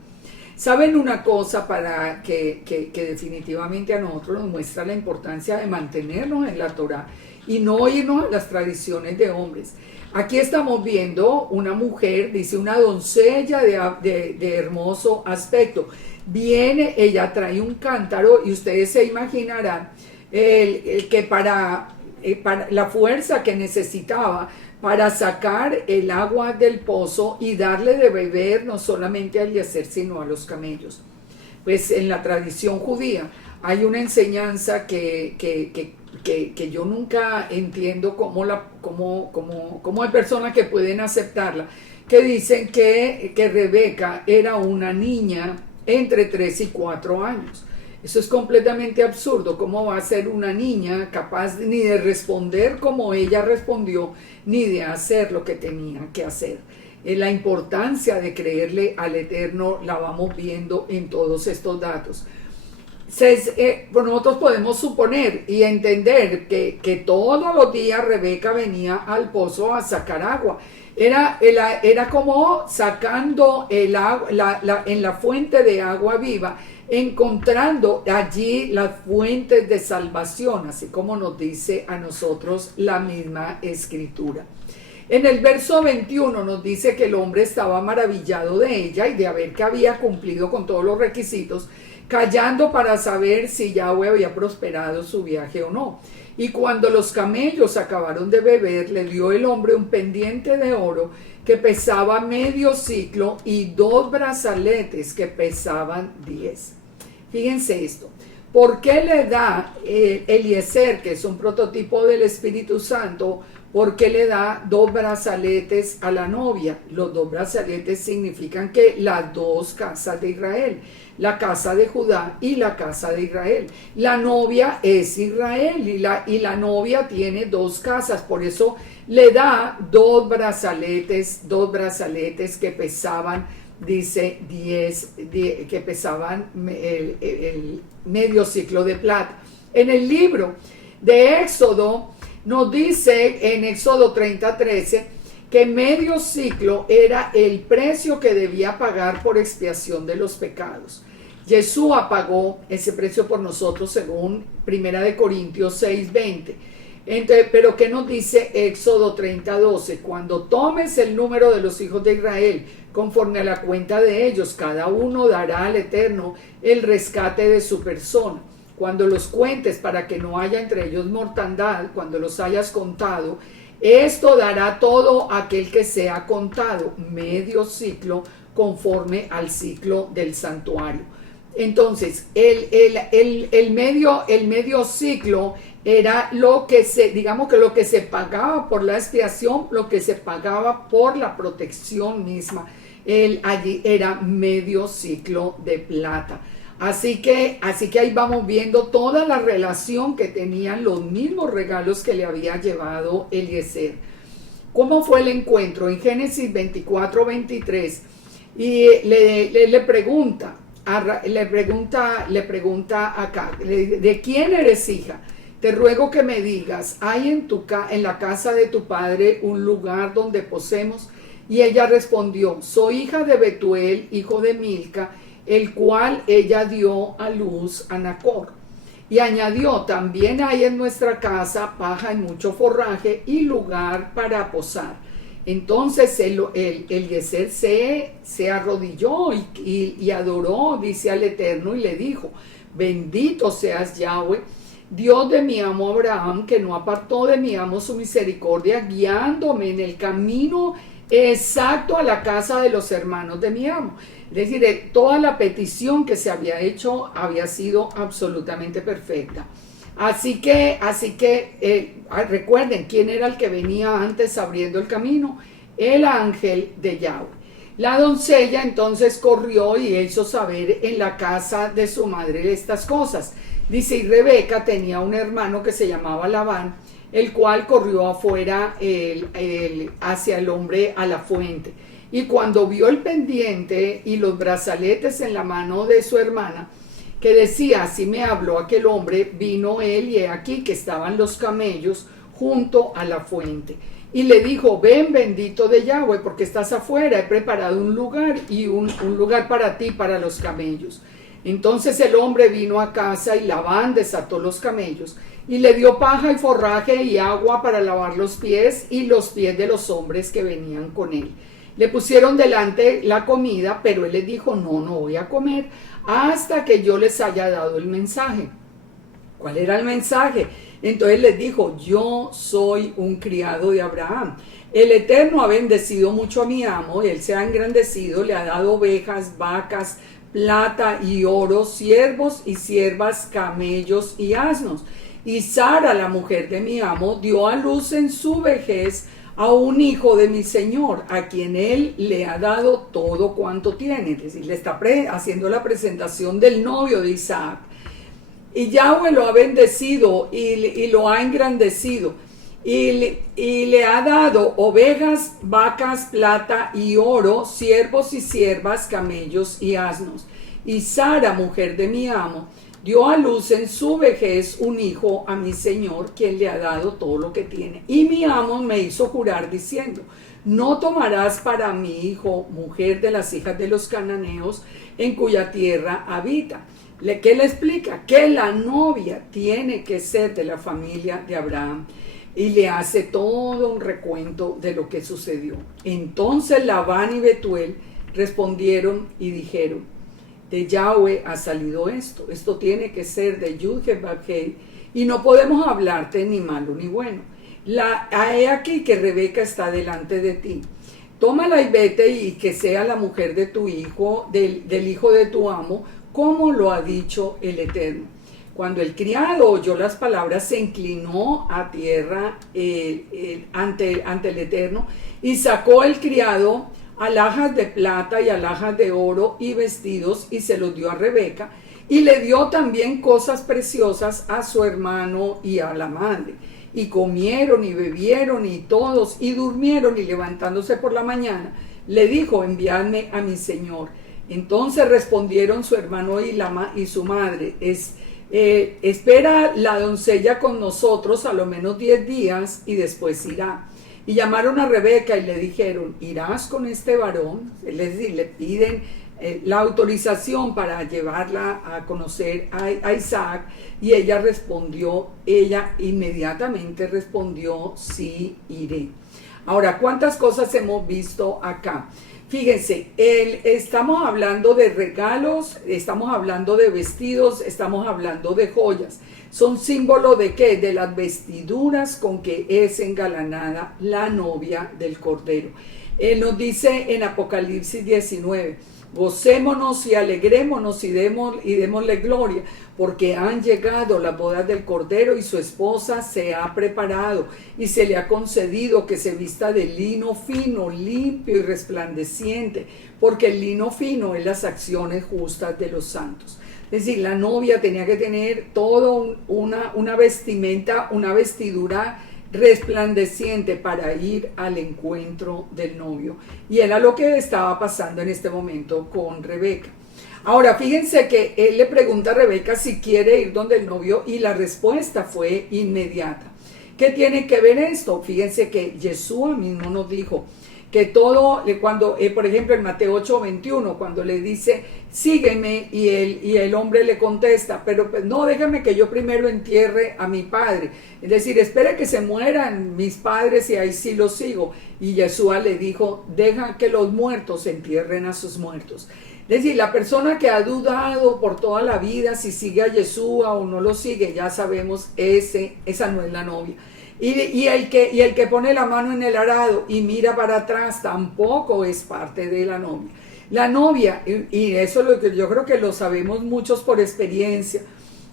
¿Saben una cosa para que definitivamente a nosotros nos muestra la importancia de mantenernos en la Torá y no irnos a las tradiciones de hombres? Aquí estamos viendo una mujer, dice una doncella de hermoso aspecto. Viene, ella trae un cántaro y ustedes se imaginarán que para la fuerza que necesitaba para sacar el agua del pozo y darle de beber no solamente a Eliezer sino a los camellos. Pues en la tradición judía hay una enseñanza que yo nunca entiendo cómo hay personas que pueden aceptarla, que dicen que Rebeca era una niña entre 3 y 4 años. Eso es completamente absurdo. ¿Cómo va a ser una niña capaz ni de responder como ella respondió, ni de hacer lo que tenía que hacer? La importancia de creerle al Eterno la vamos viendo en todos estos datos. Pues nosotros podemos suponer y entender que todos los días Rebeca venía al pozo a sacar agua. Era como sacando el agua en la fuente de agua viva, encontrando allí las fuentes de salvación, así como nos dice a nosotros la misma escritura. En el verso 21 nos dice que el hombre estaba maravillado de ella y de ver que había cumplido con todos los requisitos, callando para saber si Yahweh había prosperado su viaje o no. Y cuando los camellos acabaron de beber, le dio el hombre un pendiente de oro que pesaba medio ciclo y 2 brazaletes que pesaban 10. Fíjense esto. ¿Por qué le da Eliezer, que es un prototipo del Espíritu Santo, por qué le da 2 brazaletes a la novia? Los 2 brazaletes significan que las 2 casas de Israel, la casa de Judá y la casa de Israel. La novia es Israel y la novia tiene 2 casas, por eso le da 2 brazaletes que pesaban, dice 10, que pesaban el medio ciclo de plata. En el libro de Éxodo nos dice en Éxodo 30:13 que medio ciclo era el precio que debía pagar por expiación de los pecados. Yeshua pagó ese precio por nosotros según 1 Corintios 6:20. Entonces, pero ¿qué nos dice Éxodo 30:12? Cuando tomes el número de los hijos de Israel, conforme a la cuenta de ellos, cada uno dará al Eterno el rescate de su persona. Cuando los cuentes para que no haya entre ellos mortandad, cuando los hayas contado, esto dará todo aquel que sea contado, medio ciclo conforme al ciclo del santuario. Entonces, el medio ciclo era lo que lo que se pagaba por la expiación, lo que se pagaba por la protección misma. Allí era medio ciclo de plata. Así que ahí vamos viendo toda la relación que tenían los mismos regalos que le había llevado Eliezer. ¿Cómo fue el encuentro? En Génesis 24:23 y le pregunta acá, ¿de quién eres hija? Te ruego que me digas, ¿hay en la casa de tu padre un lugar donde posemos? Y ella respondió, soy hija de Betuel, hijo de Milca, el cual ella dio a luz a Nacor. Y añadió, también hay en nuestra casa paja y mucho forraje y lugar para posar. Entonces Eliezer se arrodilló y adoró, dice al Eterno, y le dijo, bendito seas Yahweh, Dios de mi amo Abraham, que no apartó de mi amo su misericordia, guiándome en el camino exacto a la casa de los hermanos de mi amo. Es decir, toda la petición que se había hecho había sido absolutamente perfecta. Así que recuerden quién era el que venía antes abriendo el camino, el ángel de Yahweh. La doncella entonces corrió y hizo saber en la casa de su madre estas cosas. Dice, y Rebeca tenía un hermano que se llamaba Labán, el cual corrió afuera hacia el hombre a la fuente. Y cuando vio el pendiente y los brazaletes en la mano de su hermana, que decía, así me habló aquel hombre, vino él y he aquí que estaban los camellos junto a la fuente. Y le dijo, ven bendito de Yahweh, porque estás afuera, he preparado un lugar y un lugar para ti, para los camellos. Entonces el hombre vino a casa y Labán desató los camellos y le dio paja y forraje y agua para lavar los pies y los pies de los hombres que venían con él. Le pusieron delante la comida, pero él les dijo, no voy a comer hasta que yo les haya dado el mensaje. ¿Cuál era el mensaje? Entonces les dijo, yo soy un criado de Abraham. El Eterno ha bendecido mucho a mi amo, y él se ha engrandecido, le ha dado ovejas, vacas, plata y oro, siervos y siervas, camellos y asnos. Y Sara, la mujer de mi amo, dio a luz en su vejez a un hijo de mi señor, a quien él le ha dado todo cuanto tiene. Es decir, le está haciendo la presentación del novio de Isaac. Y Yahweh lo ha bendecido y lo ha engrandecido. Y le ha dado ovejas, vacas, plata y oro, siervos y siervas, camellos y asnos. Y Sara, mujer de mi amo, dio a luz en su vejez un hijo a mi señor, quien le ha dado todo lo que tiene. Y mi amo me hizo jurar diciendo, no tomarás para mi hijo mujer de las hijas de los cananeos en cuya tierra habita. ¿Qué le explica? Que la novia tiene que ser de la familia de Abraham. Y le hace todo un recuento de lo que sucedió. Entonces Labán y Betuel respondieron y dijeron, de Yahweh ha salido esto. Esto tiene que ser de Yud-Heh-Vav-Heh, y no podemos hablarte ni malo ni bueno. He aquí que Rebeca está delante de ti. Tómala y vete, y que sea la mujer de tu hijo, del hijo de tu amo, como lo ha dicho el Eterno. Cuando el criado oyó las palabras, se inclinó a tierra ante el Eterno, y sacó el criado alhajas de plata y alhajas de oro y vestidos, y se los dio a Rebeca, y le dio también cosas preciosas a su hermano y a la madre. Y comieron y bebieron y todos, y durmieron, y levantándose por la mañana, le dijo, enviadme a mi señor. Entonces respondieron su hermano y su madre, espera la doncella con nosotros a lo menos 10 días y después irá. Y llamaron a Rebeca y le dijeron, ¿irás con este varón? Es decir, le piden la autorización para llevarla a conocer a Isaac, y ella inmediatamente respondió, sí, iré. Ahora, ¿cuántas cosas hemos visto acá? Fíjense, estamos hablando de regalos, estamos hablando de vestidos, estamos hablando de joyas. Son símbolo de ¿qué? De las vestiduras con que es engalanada la novia del Cordero. Él nos dice en Apocalipsis 19, gocémonos y alegrémonos y démosle gloria, porque han llegado las bodas del Cordero y su esposa se ha preparado, y se le ha concedido que se vista de lino fino, limpio y resplandeciente, porque el lino fino es las acciones justas de los santos. Es decir, la novia tenía que tener toda una vestimenta, una vestidura resplandeciente para ir al encuentro del novio. Y era lo que estaba pasando en este momento con Rebeca. Ahora, fíjense que él le pregunta a Rebeca si quiere ir donde el novio, y la respuesta fue inmediata. ¿Qué tiene que ver esto? Fíjense que Yeshua mismo nos dijo que todo, cuando, por ejemplo, en Mateo 8:21, cuando le dice, sígueme, y el hombre le contesta, pero pues, no, déjame que yo primero entierre a mi padre. Es decir, espera que se mueran mis padres y ahí sí los sigo. Y Yeshua le dijo, deja que los muertos entierren a sus muertos. Es decir, la persona que ha dudado por toda la vida si sigue a Yeshua o no lo sigue, ya sabemos, esa no es la novia. Y el que pone la mano en el arado y mira para atrás tampoco es parte de la novia. La novia, y eso es lo que yo creo que lo sabemos muchos por experiencia,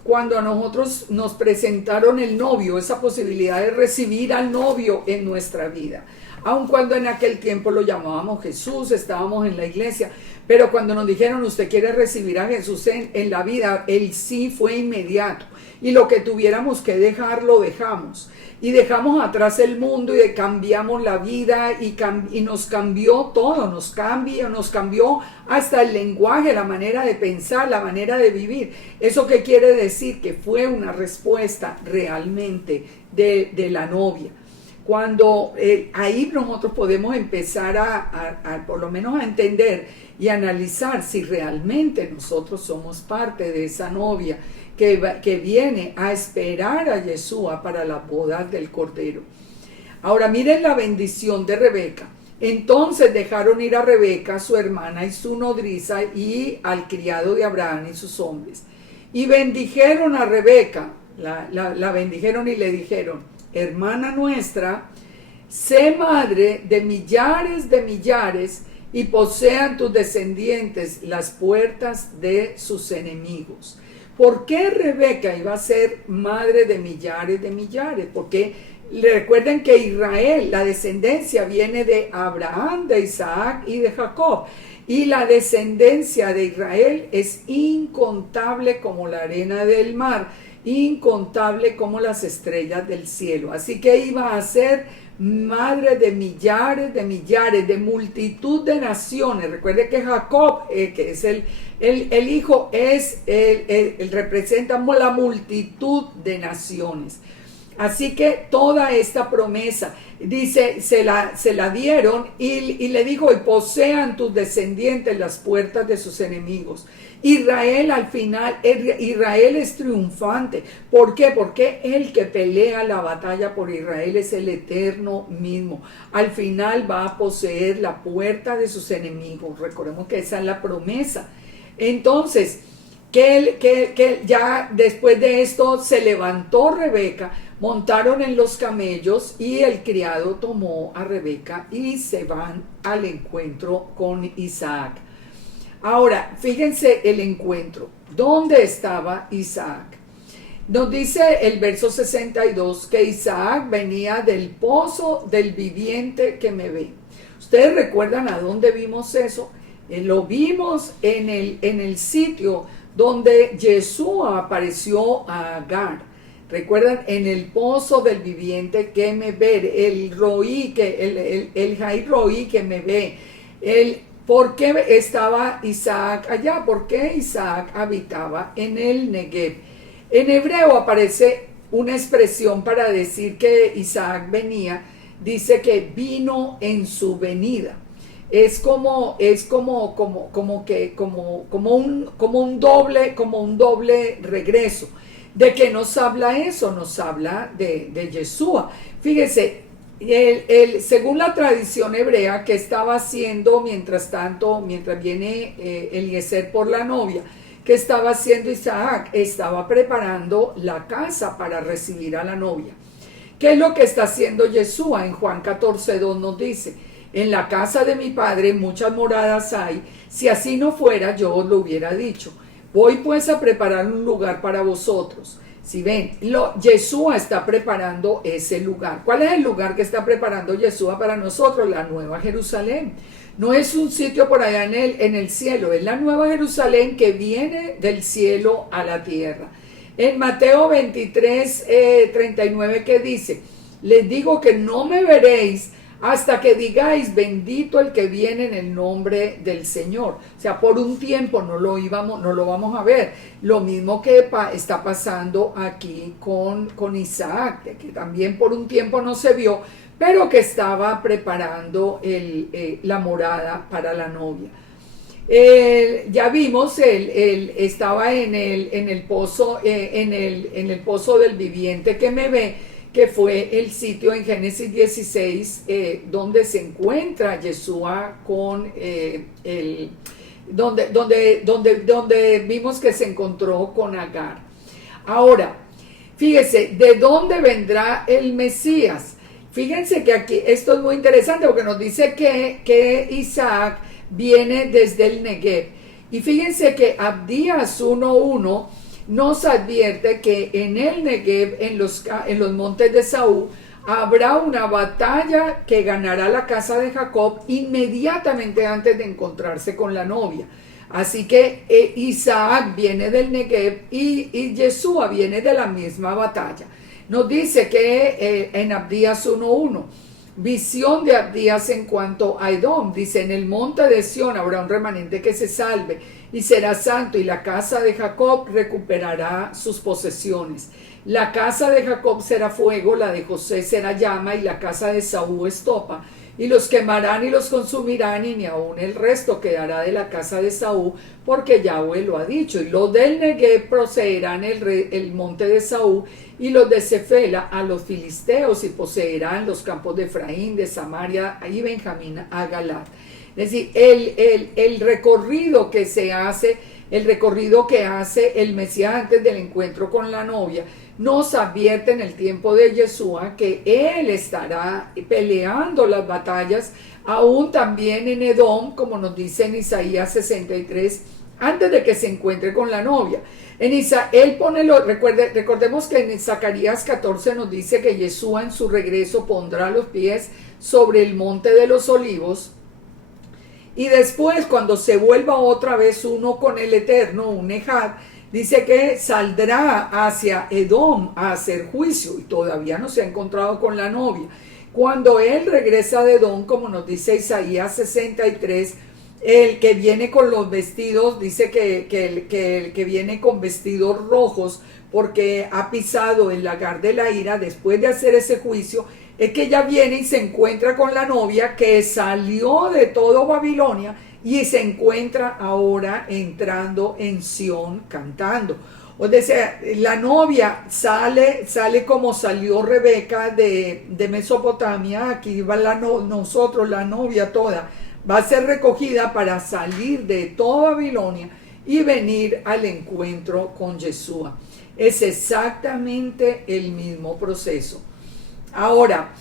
cuando a nosotros nos presentaron el novio, esa posibilidad de recibir al novio en nuestra vida. aun cuando en aquel tiempo lo llamábamos Jesús, estábamos en la iglesia, pero cuando nos dijeron usted quiere recibir a Jesús en la vida, el sí fue inmediato, y lo que tuviéramos que dejar, lo dejamos, y dejamos atrás el mundo y cambiamos la vida y nos cambió todo, nos cambió hasta el lenguaje, la manera de pensar, la manera de vivir. ¿Eso qué quiere decir? Que fue una respuesta realmente de la novia. Cuando ahí nosotros podemos empezar a por lo menos a entender y analizar si realmente nosotros somos parte de esa novia que viene a esperar a Yeshua para la boda del Cordero. Ahora miren la bendición de Rebeca. Entonces dejaron ir a Rebeca, su hermana y su nodriza, y al criado de Abraham y sus hombres. Y bendijeron a Rebeca, la bendijeron y le dijeron: hermana nuestra, sé madre de millares, y posean tus descendientes las puertas de sus enemigos. ¿Por qué Rebeca iba a ser madre de millares? Porque recuerden que Israel, la descendencia viene de Abraham, de Isaac y de Jacob. Y la descendencia de Israel es incontable como la arena del mar, incontable como las estrellas del cielo. Así que iba a ser madre de millares, de multitud de naciones. Recuerde que Jacob, que es el hijo, representa la multitud de naciones. Así que toda esta promesa, dice, se la dieron y le dijo: y posean tus descendientes las puertas de sus enemigos. Israel al final, Israel es triunfante. ¿Por qué? Porque el que pelea la batalla por Israel es el Eterno mismo. Al final va a poseer la puerta de sus enemigos. Recordemos que esa es la promesa. Entonces, que ya después de esto se levantó Rebeca, montaron en los camellos y el criado tomó a Rebeca y se van al encuentro con Isaac. Ahora, fíjense el encuentro. ¿Dónde estaba Isaac? Nos dice el verso 62 que Isaac venía del pozo del viviente que me ve. ¿Ustedes recuerdan a dónde vimos eso? Lo vimos en el sitio donde Yeshua apareció a Agar. Recuerdan, en el pozo del viviente que me ve, el Jai Roí que me ve. ¿Por qué estaba Isaac allá? ¿Por qué Isaac habitaba en el Negev? En hebreo aparece una expresión para decir que Isaac venía, dice que vino en su venida. Es como un doble regreso. ¿De qué nos habla eso? Nos habla de Yeshua. Fíjese, según la tradición hebrea, que estaba haciendo mientras viene Eliezer por la novia, que estaba haciendo Isaac, estaba preparando la casa para recibir a la novia. ¿Qué es lo que está haciendo Yeshua? En Juan 14:2 nos dice: en la casa de mi padre muchas moradas hay, si así no fuera yo os lo hubiera dicho. Voy pues a preparar un lugar para vosotros. Si ven, Yeshua está preparando ese lugar. ¿Cuál es el lugar que está preparando Yeshua para nosotros? La Nueva Jerusalén. No es un sitio por allá en el cielo, es la Nueva Jerusalén que viene del cielo a la tierra. En Mateo 23:39 que dice: les digo que no me veréis hasta que digáis bendito el que viene en el nombre del Señor. O sea, por un tiempo no lo vamos a ver. Lo mismo que está pasando aquí con Isaac, que también por un tiempo no se vio, pero que estaba preparando la morada para la novia. Ya vimos, estaba en el pozo del viviente que me ve, que fue el sitio en Génesis 16 donde se encuentra Yeshua donde vimos que se encontró con Agar. Ahora, fíjese, ¿de dónde vendrá el Mesías? Fíjense que aquí esto es muy interesante porque nos dice que Isaac viene desde el Negev. Y fíjense que Abdías 1:1 nos advierte que en el Negev, en los montes de Saúl, habrá una batalla que ganará la casa de Jacob inmediatamente antes de encontrarse con la novia. Así que Isaac viene del Negev y Yeshua viene de la misma batalla. Nos dice que en Abdías 1:1, visión de Abdías en cuanto a Edom, dice: en el monte de Sión habrá un remanente que se salve y será santo, y la casa de Jacob recuperará sus posesiones. La casa de Jacob será fuego, la de José será llama, y la casa de Saúl estopa, y los quemarán y los consumirán, y ni aun el resto quedará de la casa de Saúl, porque Yahweh lo ha dicho. Y los del Negev poseerán el monte de Saúl, y los de Cefela a los filisteos, y poseerán los campos de Efraín, de Samaria y Benjamín a Galad. Es decir, el recorrido que se hace, el recorrido que hace el Mesías antes del encuentro con la novia, nos advierte en el tiempo de Yeshua que él estará peleando las batallas, aún también en Edom, como nos dice en Isaías 63, antes de que se encuentre con la novia. Él pone recordemos que en Zacarías 14 nos dice que Yeshua en su regreso pondrá los pies sobre el monte de los olivos, y después, cuando se vuelva otra vez uno con el Eterno, un Ejad, dice que saldrá hacia Edom a hacer juicio, y todavía no se ha encontrado con la novia. Cuando él regresa de Edom, como nos dice Isaías 63, el que viene con los vestidos, dice que el que viene con vestidos rojos, porque ha pisado el lagar de la ira, después de hacer ese juicio, es que ella viene y se encuentra con la novia que salió de todo Babilonia y se encuentra ahora entrando en Sión cantando. O sea, la novia sale como salió Rebeca de Mesopotamia. Aquí va nosotros, la novia toda, va a ser recogida para salir de toda Babilonia y venir al encuentro con Yeshua. Es exactamente el mismo proceso. Ahora,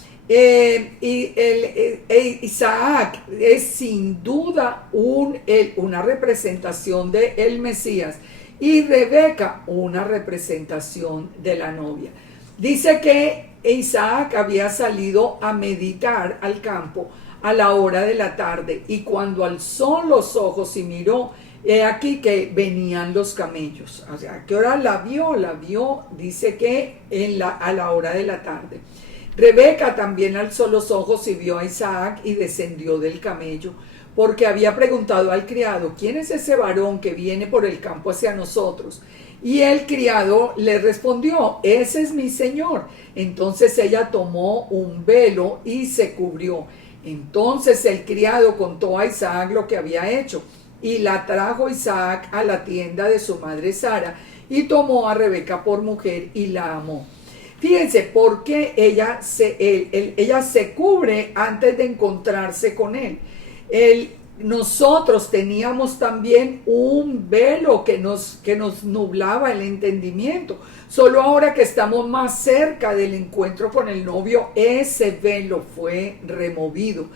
Isaac es sin duda una representación del Mesías, y Rebeca una representación de la novia. Dice que Isaac había salido a meditar al campo a la hora de la tarde, y cuando alzó los ojos y miró, he aquí que venían los camellos. O sea, ¿a qué hora la vio? La vio, dice que a la hora de la tarde. Rebeca también alzó los ojos y vio a Isaac y descendió del camello, porque había preguntado al criado: ¿quién es ese varón que viene por el campo hacia nosotros? Y el criado le respondió: ese es mi señor. Entonces ella tomó un velo y se cubrió. Entonces el criado contó a Isaac lo que había hecho, y la trajo Isaac a la tienda de su madre Sara, y tomó a Rebeca por mujer y la amó. Fíjense, porque ella se cubre antes de encontrarse con él. Nosotros teníamos también un velo que nos nublaba el entendimiento. Solo ahora que estamos más cerca del encuentro con el novio, ese velo fue removido.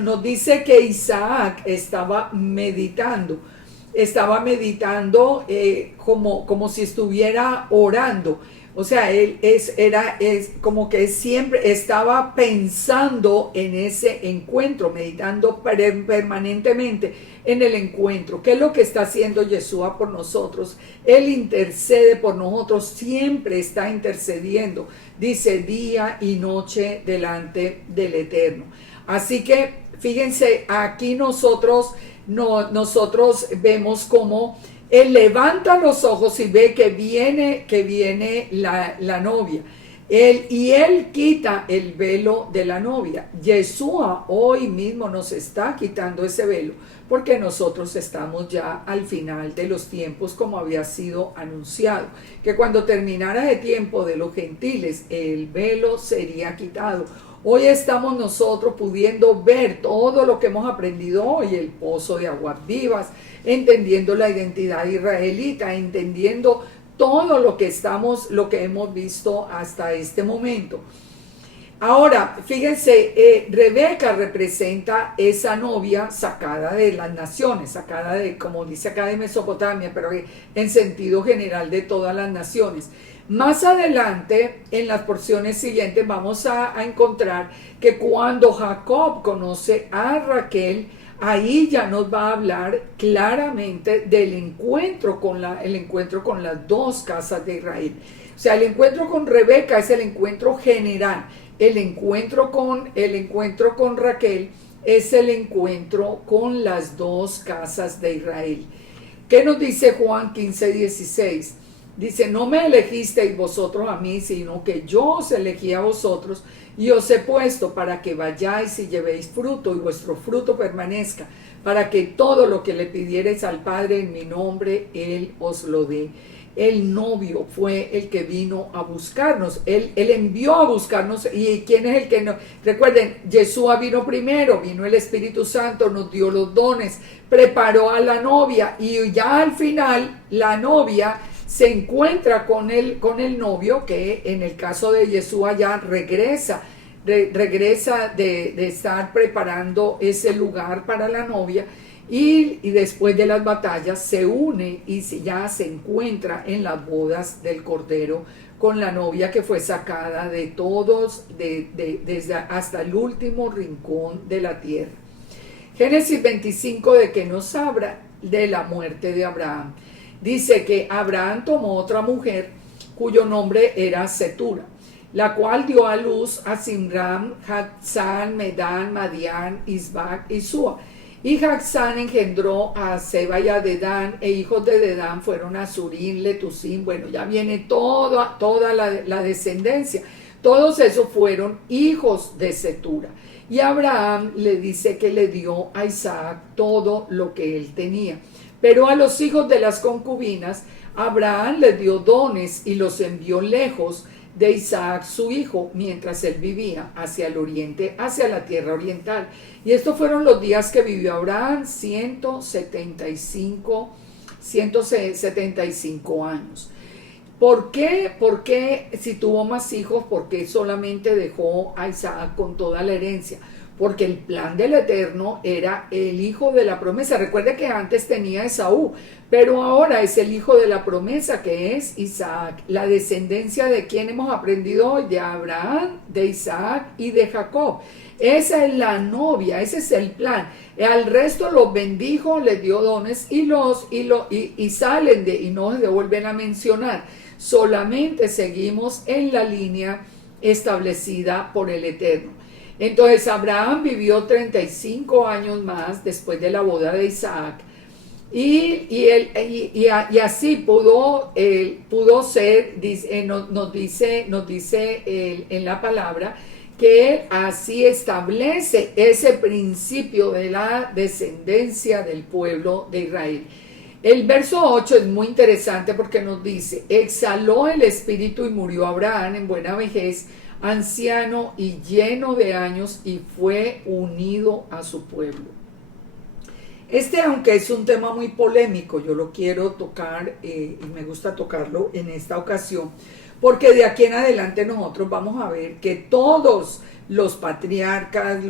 Nos dice que Isaac estaba meditando como si estuviera orando. O sea, él es como que siempre estaba pensando en ese encuentro, meditando permanentemente en el encuentro. ¿Qué es lo que está haciendo Yeshua por nosotros? Él intercede por nosotros, siempre está intercediendo, dice, día y noche delante del Eterno. Así que, fíjense, aquí nosotros vemos como él levanta los ojos y ve que viene la novia. Él quita el velo de la novia. Yeshua hoy mismo nos está quitando ese velo, porque nosotros estamos ya al final de los tiempos, como había sido anunciado, que cuando terminara el tiempo de los gentiles, el velo sería quitado. Hoy estamos nosotros pudiendo ver todo lo que hemos aprendido hoy, el pozo de aguas vivas, entendiendo la identidad israelita, entendiendo todo lo que hemos visto hasta este momento. Ahora, fíjense, Rebeca representa esa novia sacada de las naciones, sacada de, como dice acá, de Mesopotamia, pero en sentido general de todas las naciones. Más adelante, en las porciones siguientes, vamos a encontrar que cuando Jacob conoce a Raquel, ahí ya nos va a hablar claramente del encuentro el encuentro con las dos casas de Israel. O sea, el encuentro con Rebeca es el encuentro general. El encuentro con Raquel es el encuentro con las dos casas de Israel. ¿Qué nos dice Juan 15:16? Dice, no me elegisteis vosotros a mí, sino que yo os elegí a vosotros y os he puesto para que vayáis y llevéis fruto y vuestro fruto permanezca, para que todo lo que le pidiereis al Padre en mi nombre, Él os lo dé. El novio fue el que vino a buscarnos, él envió a buscarnos. ¿Y quién es el que no? Recuerden, Yeshua vino primero, vino el Espíritu Santo, nos dio los dones, preparó a la novia y ya al final la novia se encuentra con el novio, que en el caso de Yeshua ya regresa de estar preparando ese lugar para la novia. Y después de las batallas se une y ya se encuentra en las bodas del Cordero con la novia que fue sacada de todos, desde hasta el último rincón de la tierra. Génesis 25, de que nos habla de la muerte de Abraham. Dice que Abraham tomó otra mujer cuyo nombre era Setura, la cual dio a luz a Simram, Joksán, Medán, Madián, Isbac y Sua. Y Joksán engendró a Seba y a Dedán, e hijos de Dedán fueron a Surín, Letusín. Bueno, ya viene toda la descendencia. Todos esos fueron hijos de Setura. Y Abraham le dice que le dio a Isaac todo lo que él tenía. Pero a los hijos de las concubinas, Abraham les dio dones y los envió lejos de Isaac su hijo, mientras él vivía hacia el oriente, hacia la tierra oriental. Y estos fueron los días que vivió Abraham, 175 años. ¿Por qué? Porque si tuvo más hijos, ¿por qué solamente dejó a Isaac con toda la herencia? Porque el plan del Eterno era el hijo de la promesa. Recuerde que antes tenía Esaú, pero ahora es el hijo de la promesa, que es Isaac. La descendencia de quien hemos aprendido hoy, de Abraham, de Isaac y de Jacob. Esa es la novia, ese es el plan. Al resto los bendijo, les dio dones y salen y no se vuelven a mencionar. Solamente seguimos en la línea establecida por el Eterno. Entonces Abraham vivió 35 años más después de la boda de Isaac y así pudo ser, nos dice en la palabra que así establece ese principio de la descendencia del pueblo de Israel. El verso 8 es muy interesante porque nos dice, exhaló el espíritu y murió Abraham en buena vejez, anciano y lleno de años, y fue unido a su pueblo. Aunque es un tema muy polémico, yo lo quiero tocar y me gusta tocarlo en esta ocasión, porque de aquí en adelante nosotros vamos a ver que todos los patriarcas,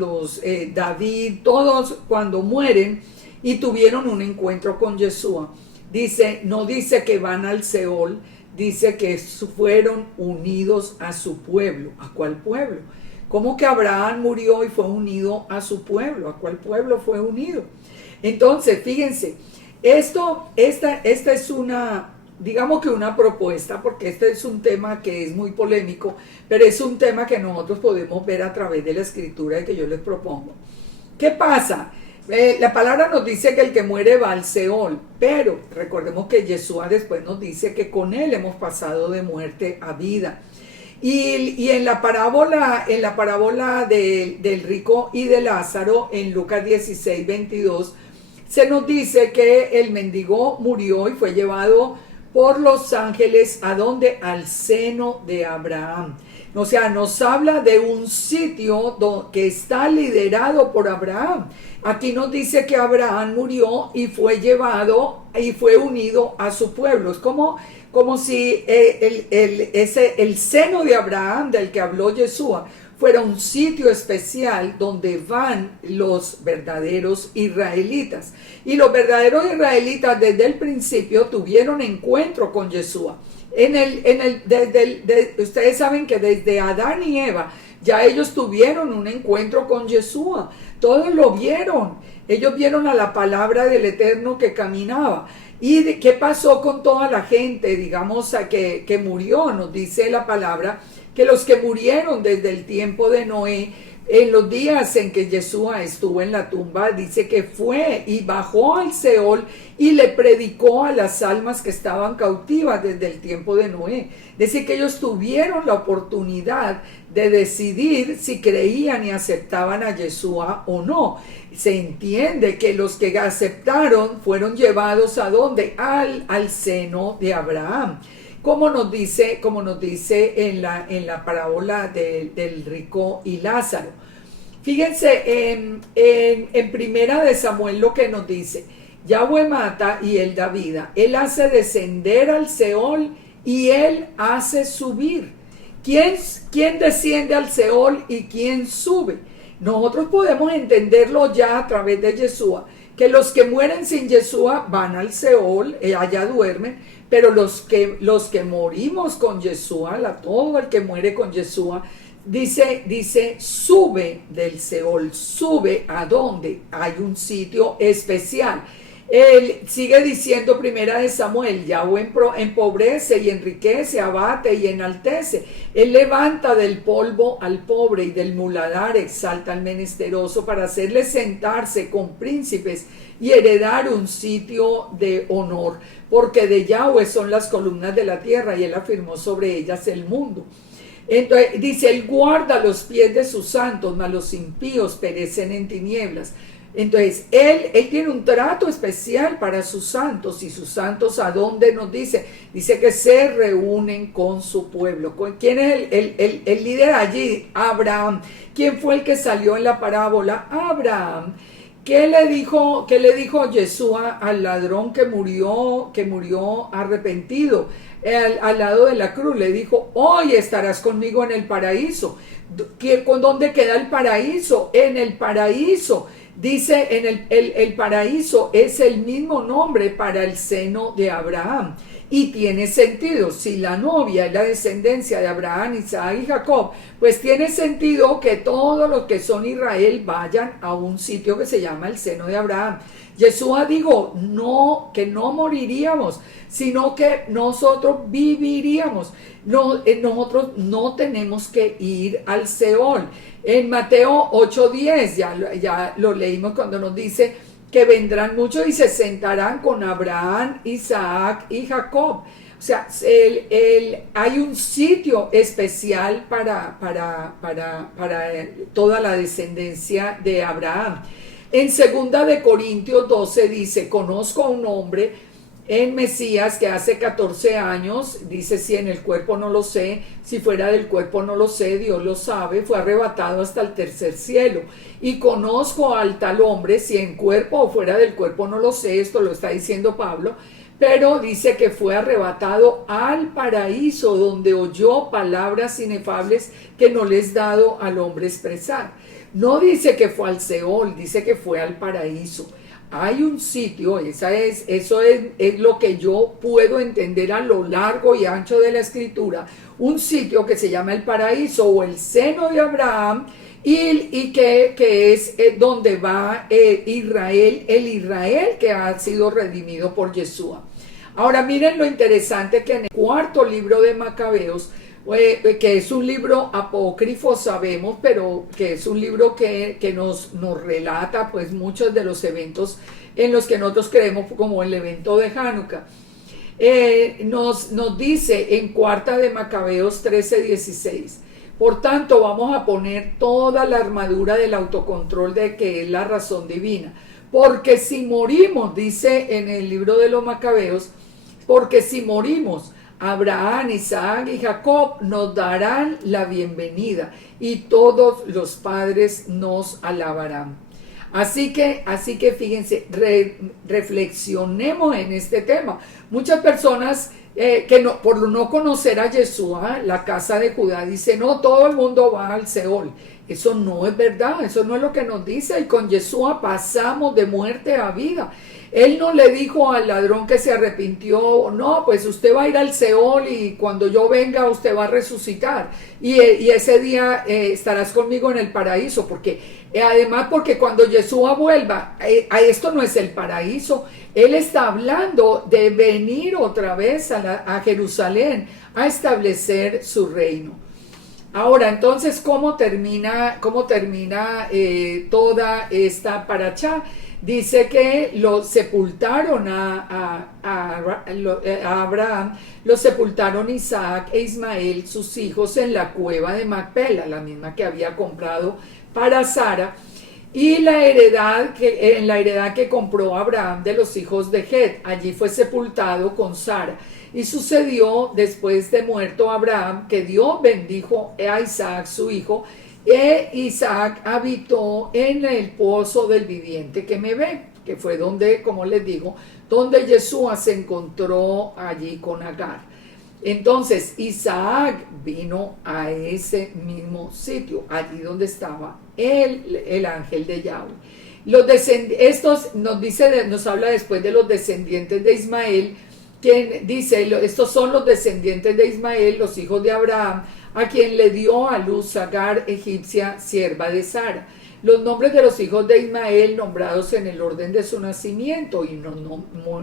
David, todos cuando mueren y tuvieron un encuentro con Yeshua, no dice que van al Seol, dice que fueron unidos a su pueblo. ¿A cuál pueblo? ¿Cómo que Abraham murió y fue unido a su pueblo? ¿A cuál pueblo fue unido? Entonces, fíjense, esta es digamos que una propuesta, porque este es un tema que es muy polémico, pero es un tema que nosotros podemos ver a través de la escritura que yo les propongo. ¿Qué pasa? La palabra nos dice que el que muere va al Seol, pero recordemos que Yeshua después nos dice que con él hemos pasado de muerte a vida. Y en la parábola del rico y de Lázaro, en Lucas 16:22, se nos dice que el mendigo murió y fue llevado por los ángeles, ¿a dónde? Al seno de Abraham. O sea, nos habla de un sitio que está liderado por Abraham. Aquí nos dice que Abraham murió y fue llevado y fue unido a su pueblo. Es como si el seno de Abraham, del que habló Yeshua, fuera un sitio especial donde van los verdaderos israelitas. Y los verdaderos israelitas desde el principio tuvieron encuentro con Yeshua. Ustedes saben que desde Adán y Eva ya ellos tuvieron un encuentro con Yeshua. Todos lo vieron. Ellos vieron a la palabra del Eterno que caminaba. ¿Y qué pasó con toda la gente, digamos, que murió? Nos dice la palabra que los que murieron desde el tiempo de Noé, en los días en que Yeshua estuvo en la tumba, dice que fue y bajó al Seol y le predicó a las almas que estaban cautivas desde el tiempo de Noé. Dice que ellos tuvieron la oportunidad de decidir si creían y aceptaban a Yeshua o no. Se entiende que los que aceptaron fueron llevados ¿a dónde? Al seno de Abraham. Como nos dice en la parábola del rico y Lázaro. Fíjense en Primera de Samuel lo que nos dice: Yahweh mata y él da vida, él hace descender al Seol y él hace subir. ¿Quién desciende al Seol y quién sube? Nosotros podemos entenderlo ya a través de Yeshua, que los que mueren sin Yeshua van al Seol, allá duermen, pero los que morimos con Yeshua, todo el que muere con Yeshua, dice sube del Seol. ¿Sube a dónde? Hay un sitio especial. Él sigue diciendo Primera de Samuel: Yahweh empobrece y enriquece, abate y enaltece. Él levanta del polvo al pobre y del muladar exalta al menesteroso para hacerle sentarse con príncipes y heredar un sitio de honor. Porque de Yahweh son las columnas de la tierra y él afirmó sobre ellas el mundo. Entonces dice: él guarda los pies de sus santos, mas los impíos perecen en tinieblas. Entonces, él tiene un trato especial para sus santos. ¿Y sus santos a dónde nos dice? Dice que se reúnen con su pueblo. ¿Quién es el líder allí? Abraham. ¿Quién fue el que salió en la parábola? Abraham. ¿Qué le dijo Yeshua al ladrón que murió arrepentido al lado de la cruz? Le dijo: hoy estarás conmigo en el paraíso. ¿Dónde queda el paraíso? En el paraíso. Dice, el paraíso es el mismo nombre para el seno de Abraham. Y tiene sentido. Si la novia es la descendencia de Abraham, Isaac y Jacob, pues tiene sentido que todos los que son Israel vayan a un sitio que se llama el seno de Abraham. Yeshua dijo que no moriríamos, sino que nosotros viviríamos. Nosotros no tenemos que ir al Seol. En Mateo 8:10, ya lo leímos cuando nos dice que vendrán muchos y se sentarán con Abraham, Isaac y Jacob. O sea, hay un sitio especial para toda la descendencia de Abraham. En 2 de Corintios 12 dice: conozco a un hombre en Mesías que hace 14 años, dice: si en el cuerpo no lo sé, si fuera del cuerpo no lo sé, Dios lo sabe, fue arrebatado hasta el tercer cielo. Y conozco al tal hombre, si en cuerpo o fuera del cuerpo no lo sé, esto lo está diciendo Pablo, pero dice que fue arrebatado al paraíso, donde oyó palabras inefables que no les dado al hombre expresar. No dice que fue al Seol, dice que fue al paraíso. Hay un sitio, eso es lo que yo puedo entender a lo largo y ancho de la escritura, un sitio que se llama el paraíso o el seno de Abraham, y que es donde va Israel, el Israel que ha sido redimido por Yeshua. Ahora miren lo interesante, que en el cuarto libro de Macabeos, que es un libro apócrifo, sabemos, pero que es un libro que nos relata pues muchos de los eventos en los que nosotros creemos, como el evento de Hanukkah. Nos dice en cuarta de Macabeos 13:16: por tanto vamos a poner toda la armadura del autocontrol, de que es la razón divina, porque si morimos, dice en el libro de los Macabeos, porque si morimos, Abraham, Isaac y Jacob nos darán la bienvenida y todos los padres nos alabarán. Así que fíjense, reflexionemos en este tema. Muchas personas por no conocer a Yeshua, la casa de Judá, dice: no, todo el mundo va al Seol. Eso no es verdad, eso no es lo que nos dice. Y con Yeshua pasamos de muerte a vida. Él no le dijo al ladrón que se arrepintió, no, pues usted va a ir al Seol y cuando yo venga usted va a resucitar. Y ese día estarás conmigo en el paraíso, porque además porque cuando Yeshua vuelva, esto no es el paraíso. Él está hablando de venir otra vez a Jerusalén a establecer su reino. Ahora, entonces, ¿cómo termina toda esta parachá? Dice que lo sepultaron a Abraham, lo sepultaron Isaac e Ismael, sus hijos, en la cueva de Macpela, la misma que había comprado para Sara, y en la heredad que compró Abraham de los hijos de Het. Allí fue sepultado con Sara. Y sucedió después de muerto Abraham que Dios bendijo a Isaac su hijo, e Isaac habitó en el pozo del viviente que me ve, que fue donde, como les digo, donde Yeshua se encontró allí con Agar. Entonces Isaac vino a ese mismo sitio, allí donde estaba el ángel de Yahweh. Estos nos habla después de los descendientes de Ismael, quien dice, estos son los descendientes de Ismael, los hijos de Abraham, a quien le dio a luz Agar, egipcia, sierva de Sara. Los nombres de los hijos de Ismael, nombrados en el orden de su nacimiento, y nos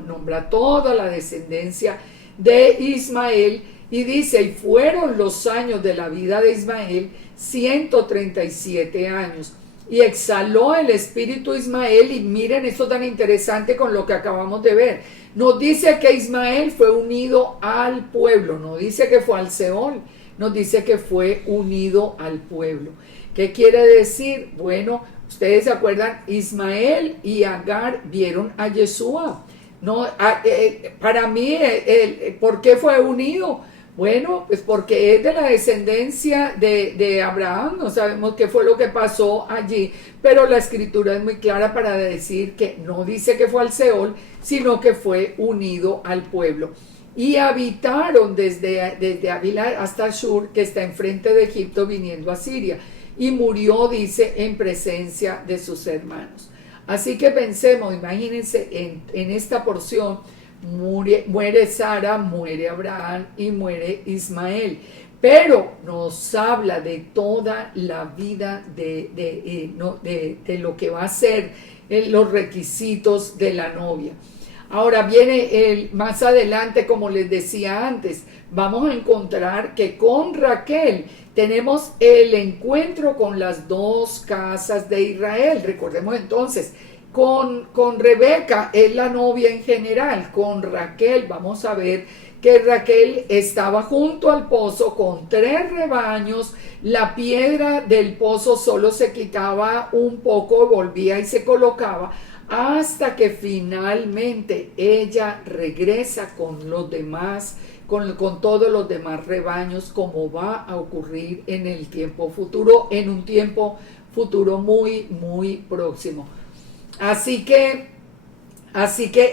nombra toda la descendencia de Ismael, y dice, y fueron los años de la vida de Ismael 137 años. Y exhaló el espíritu Ismael, y miren esto tan interesante con lo que acabamos de ver. Nos dice que Ismael fue unido al pueblo, no dice que fue al Seol, nos dice que fue unido al pueblo. ¿Qué quiere decir? Bueno, ustedes se acuerdan, Ismael y Agar vieron a Yeshua. No, para mí, ¿por qué fue unido? Bueno, pues porque es de la descendencia de Abraham, no sabemos qué fue lo que pasó allí, pero la escritura es muy clara para decir que no dice que fue al Seol, sino que fue unido al pueblo. Y habitaron desde Avila hasta Ashur, que está enfrente de Egipto, viniendo a Siria. Y murió, dice, en presencia de sus hermanos. Así que pensemos, imagínense, en esta porción, muere Sara, muere Abraham y muere Ismael. Pero nos habla de toda la vida de lo que va a ser los requisitos de la novia. Ahora viene más adelante, como les decía antes, vamos a encontrar que con Raquel tenemos el encuentro con las dos casas de Israel. Recordemos entonces, con Rebeca es la novia en general, con Raquel vamos a ver que Raquel estaba junto al pozo con 3 rebaños, la piedra del pozo solo se quitaba un poco, volvía y se colocaba, hasta que finalmente ella regresa con los demás, con todos los demás rebaños, como va a ocurrir en el tiempo futuro, en un tiempo futuro muy, muy próximo. Así que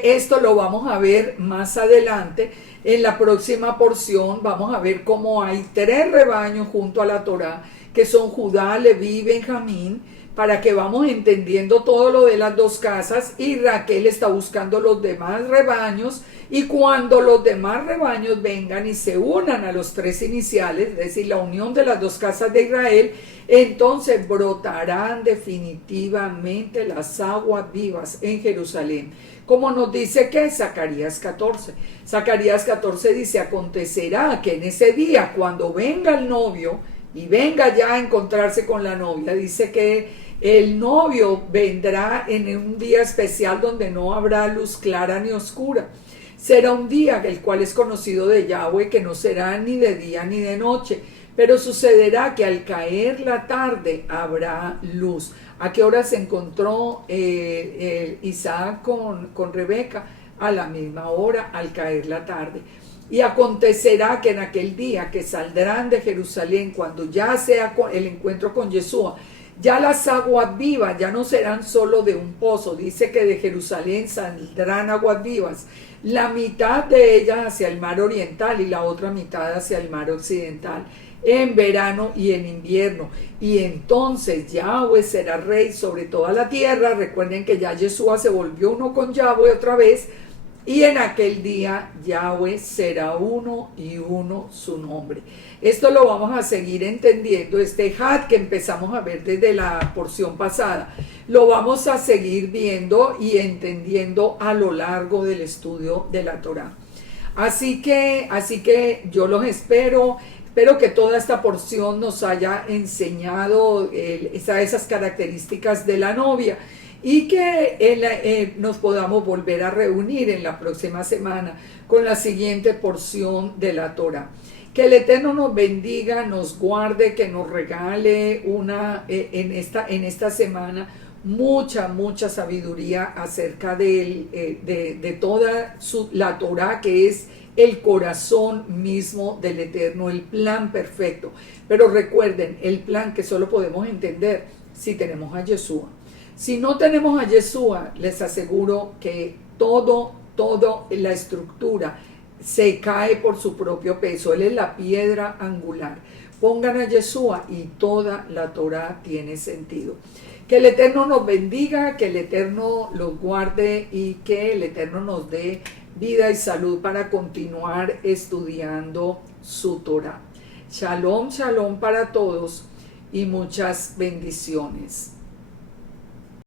esto lo vamos a ver más adelante. En la próxima porción vamos a ver cómo hay 3 rebaños junto a la Torá, que son Judá, Leví y Benjamín, para que vamos entendiendo todo lo de las dos casas, y Raquel está buscando los demás rebaños, y cuando los demás rebaños vengan y se unan a los 3 iniciales, es decir, la unión de las dos casas de Israel, entonces brotarán definitivamente las aguas vivas en Jerusalén. Como nos dice que Zacarías 14. Zacarías 14 dice, acontecerá que en ese día, cuando venga el novio, y venga ya a encontrarse con la novia, dice que el novio vendrá en un día especial donde no habrá luz clara ni oscura. Será un día el cual es conocido de Yahweh, que no será ni de día ni de noche, pero sucederá que al caer la tarde habrá luz. ¿A qué hora se encontró Isaac con Rebeca? A la misma hora, al caer la tarde. Y acontecerá que en aquel día que saldrán de Jerusalén, cuando ya sea el encuentro con Yeshua, ya las aguas vivas ya no serán solo de un pozo. Dice que de Jerusalén saldrán aguas vivas, la mitad de ellas hacia el mar oriental y la otra mitad hacia el mar occidental. en verano y en invierno. Y entonces Yahweh será rey sobre toda la tierra. Recuerden que ya Yeshua se volvió uno con Yahweh otra vez. Y en aquel día Yahweh será uno y uno su nombre. Esto lo vamos a seguir entendiendo. Este Had que empezamos a ver desde la porción pasada, lo vamos a seguir viendo y entendiendo a lo largo del estudio de la Torá. Así que yo los espero. Espero que toda esta porción nos haya enseñado esas características de la novia y que nos podamos volver a reunir en la próxima semana con la siguiente porción de la Torá. Que el Eterno nos bendiga, nos guarde, que nos regale en esta semana mucha sabiduría acerca de toda la Torá, que es el corazón mismo del Eterno, el plan perfecto. Pero recuerden, el plan que solo podemos entender si tenemos a Yeshua. Si no tenemos a Yeshua, les aseguro que toda la estructura se cae por su propio peso. Él es la piedra angular. Pongan a Yeshua y toda la Torá tiene sentido. Que el Eterno nos bendiga, que el Eterno los guarde y que el Eterno nos dé vida y salud para continuar estudiando su Torá. Shalom, shalom para todos y muchas bendiciones.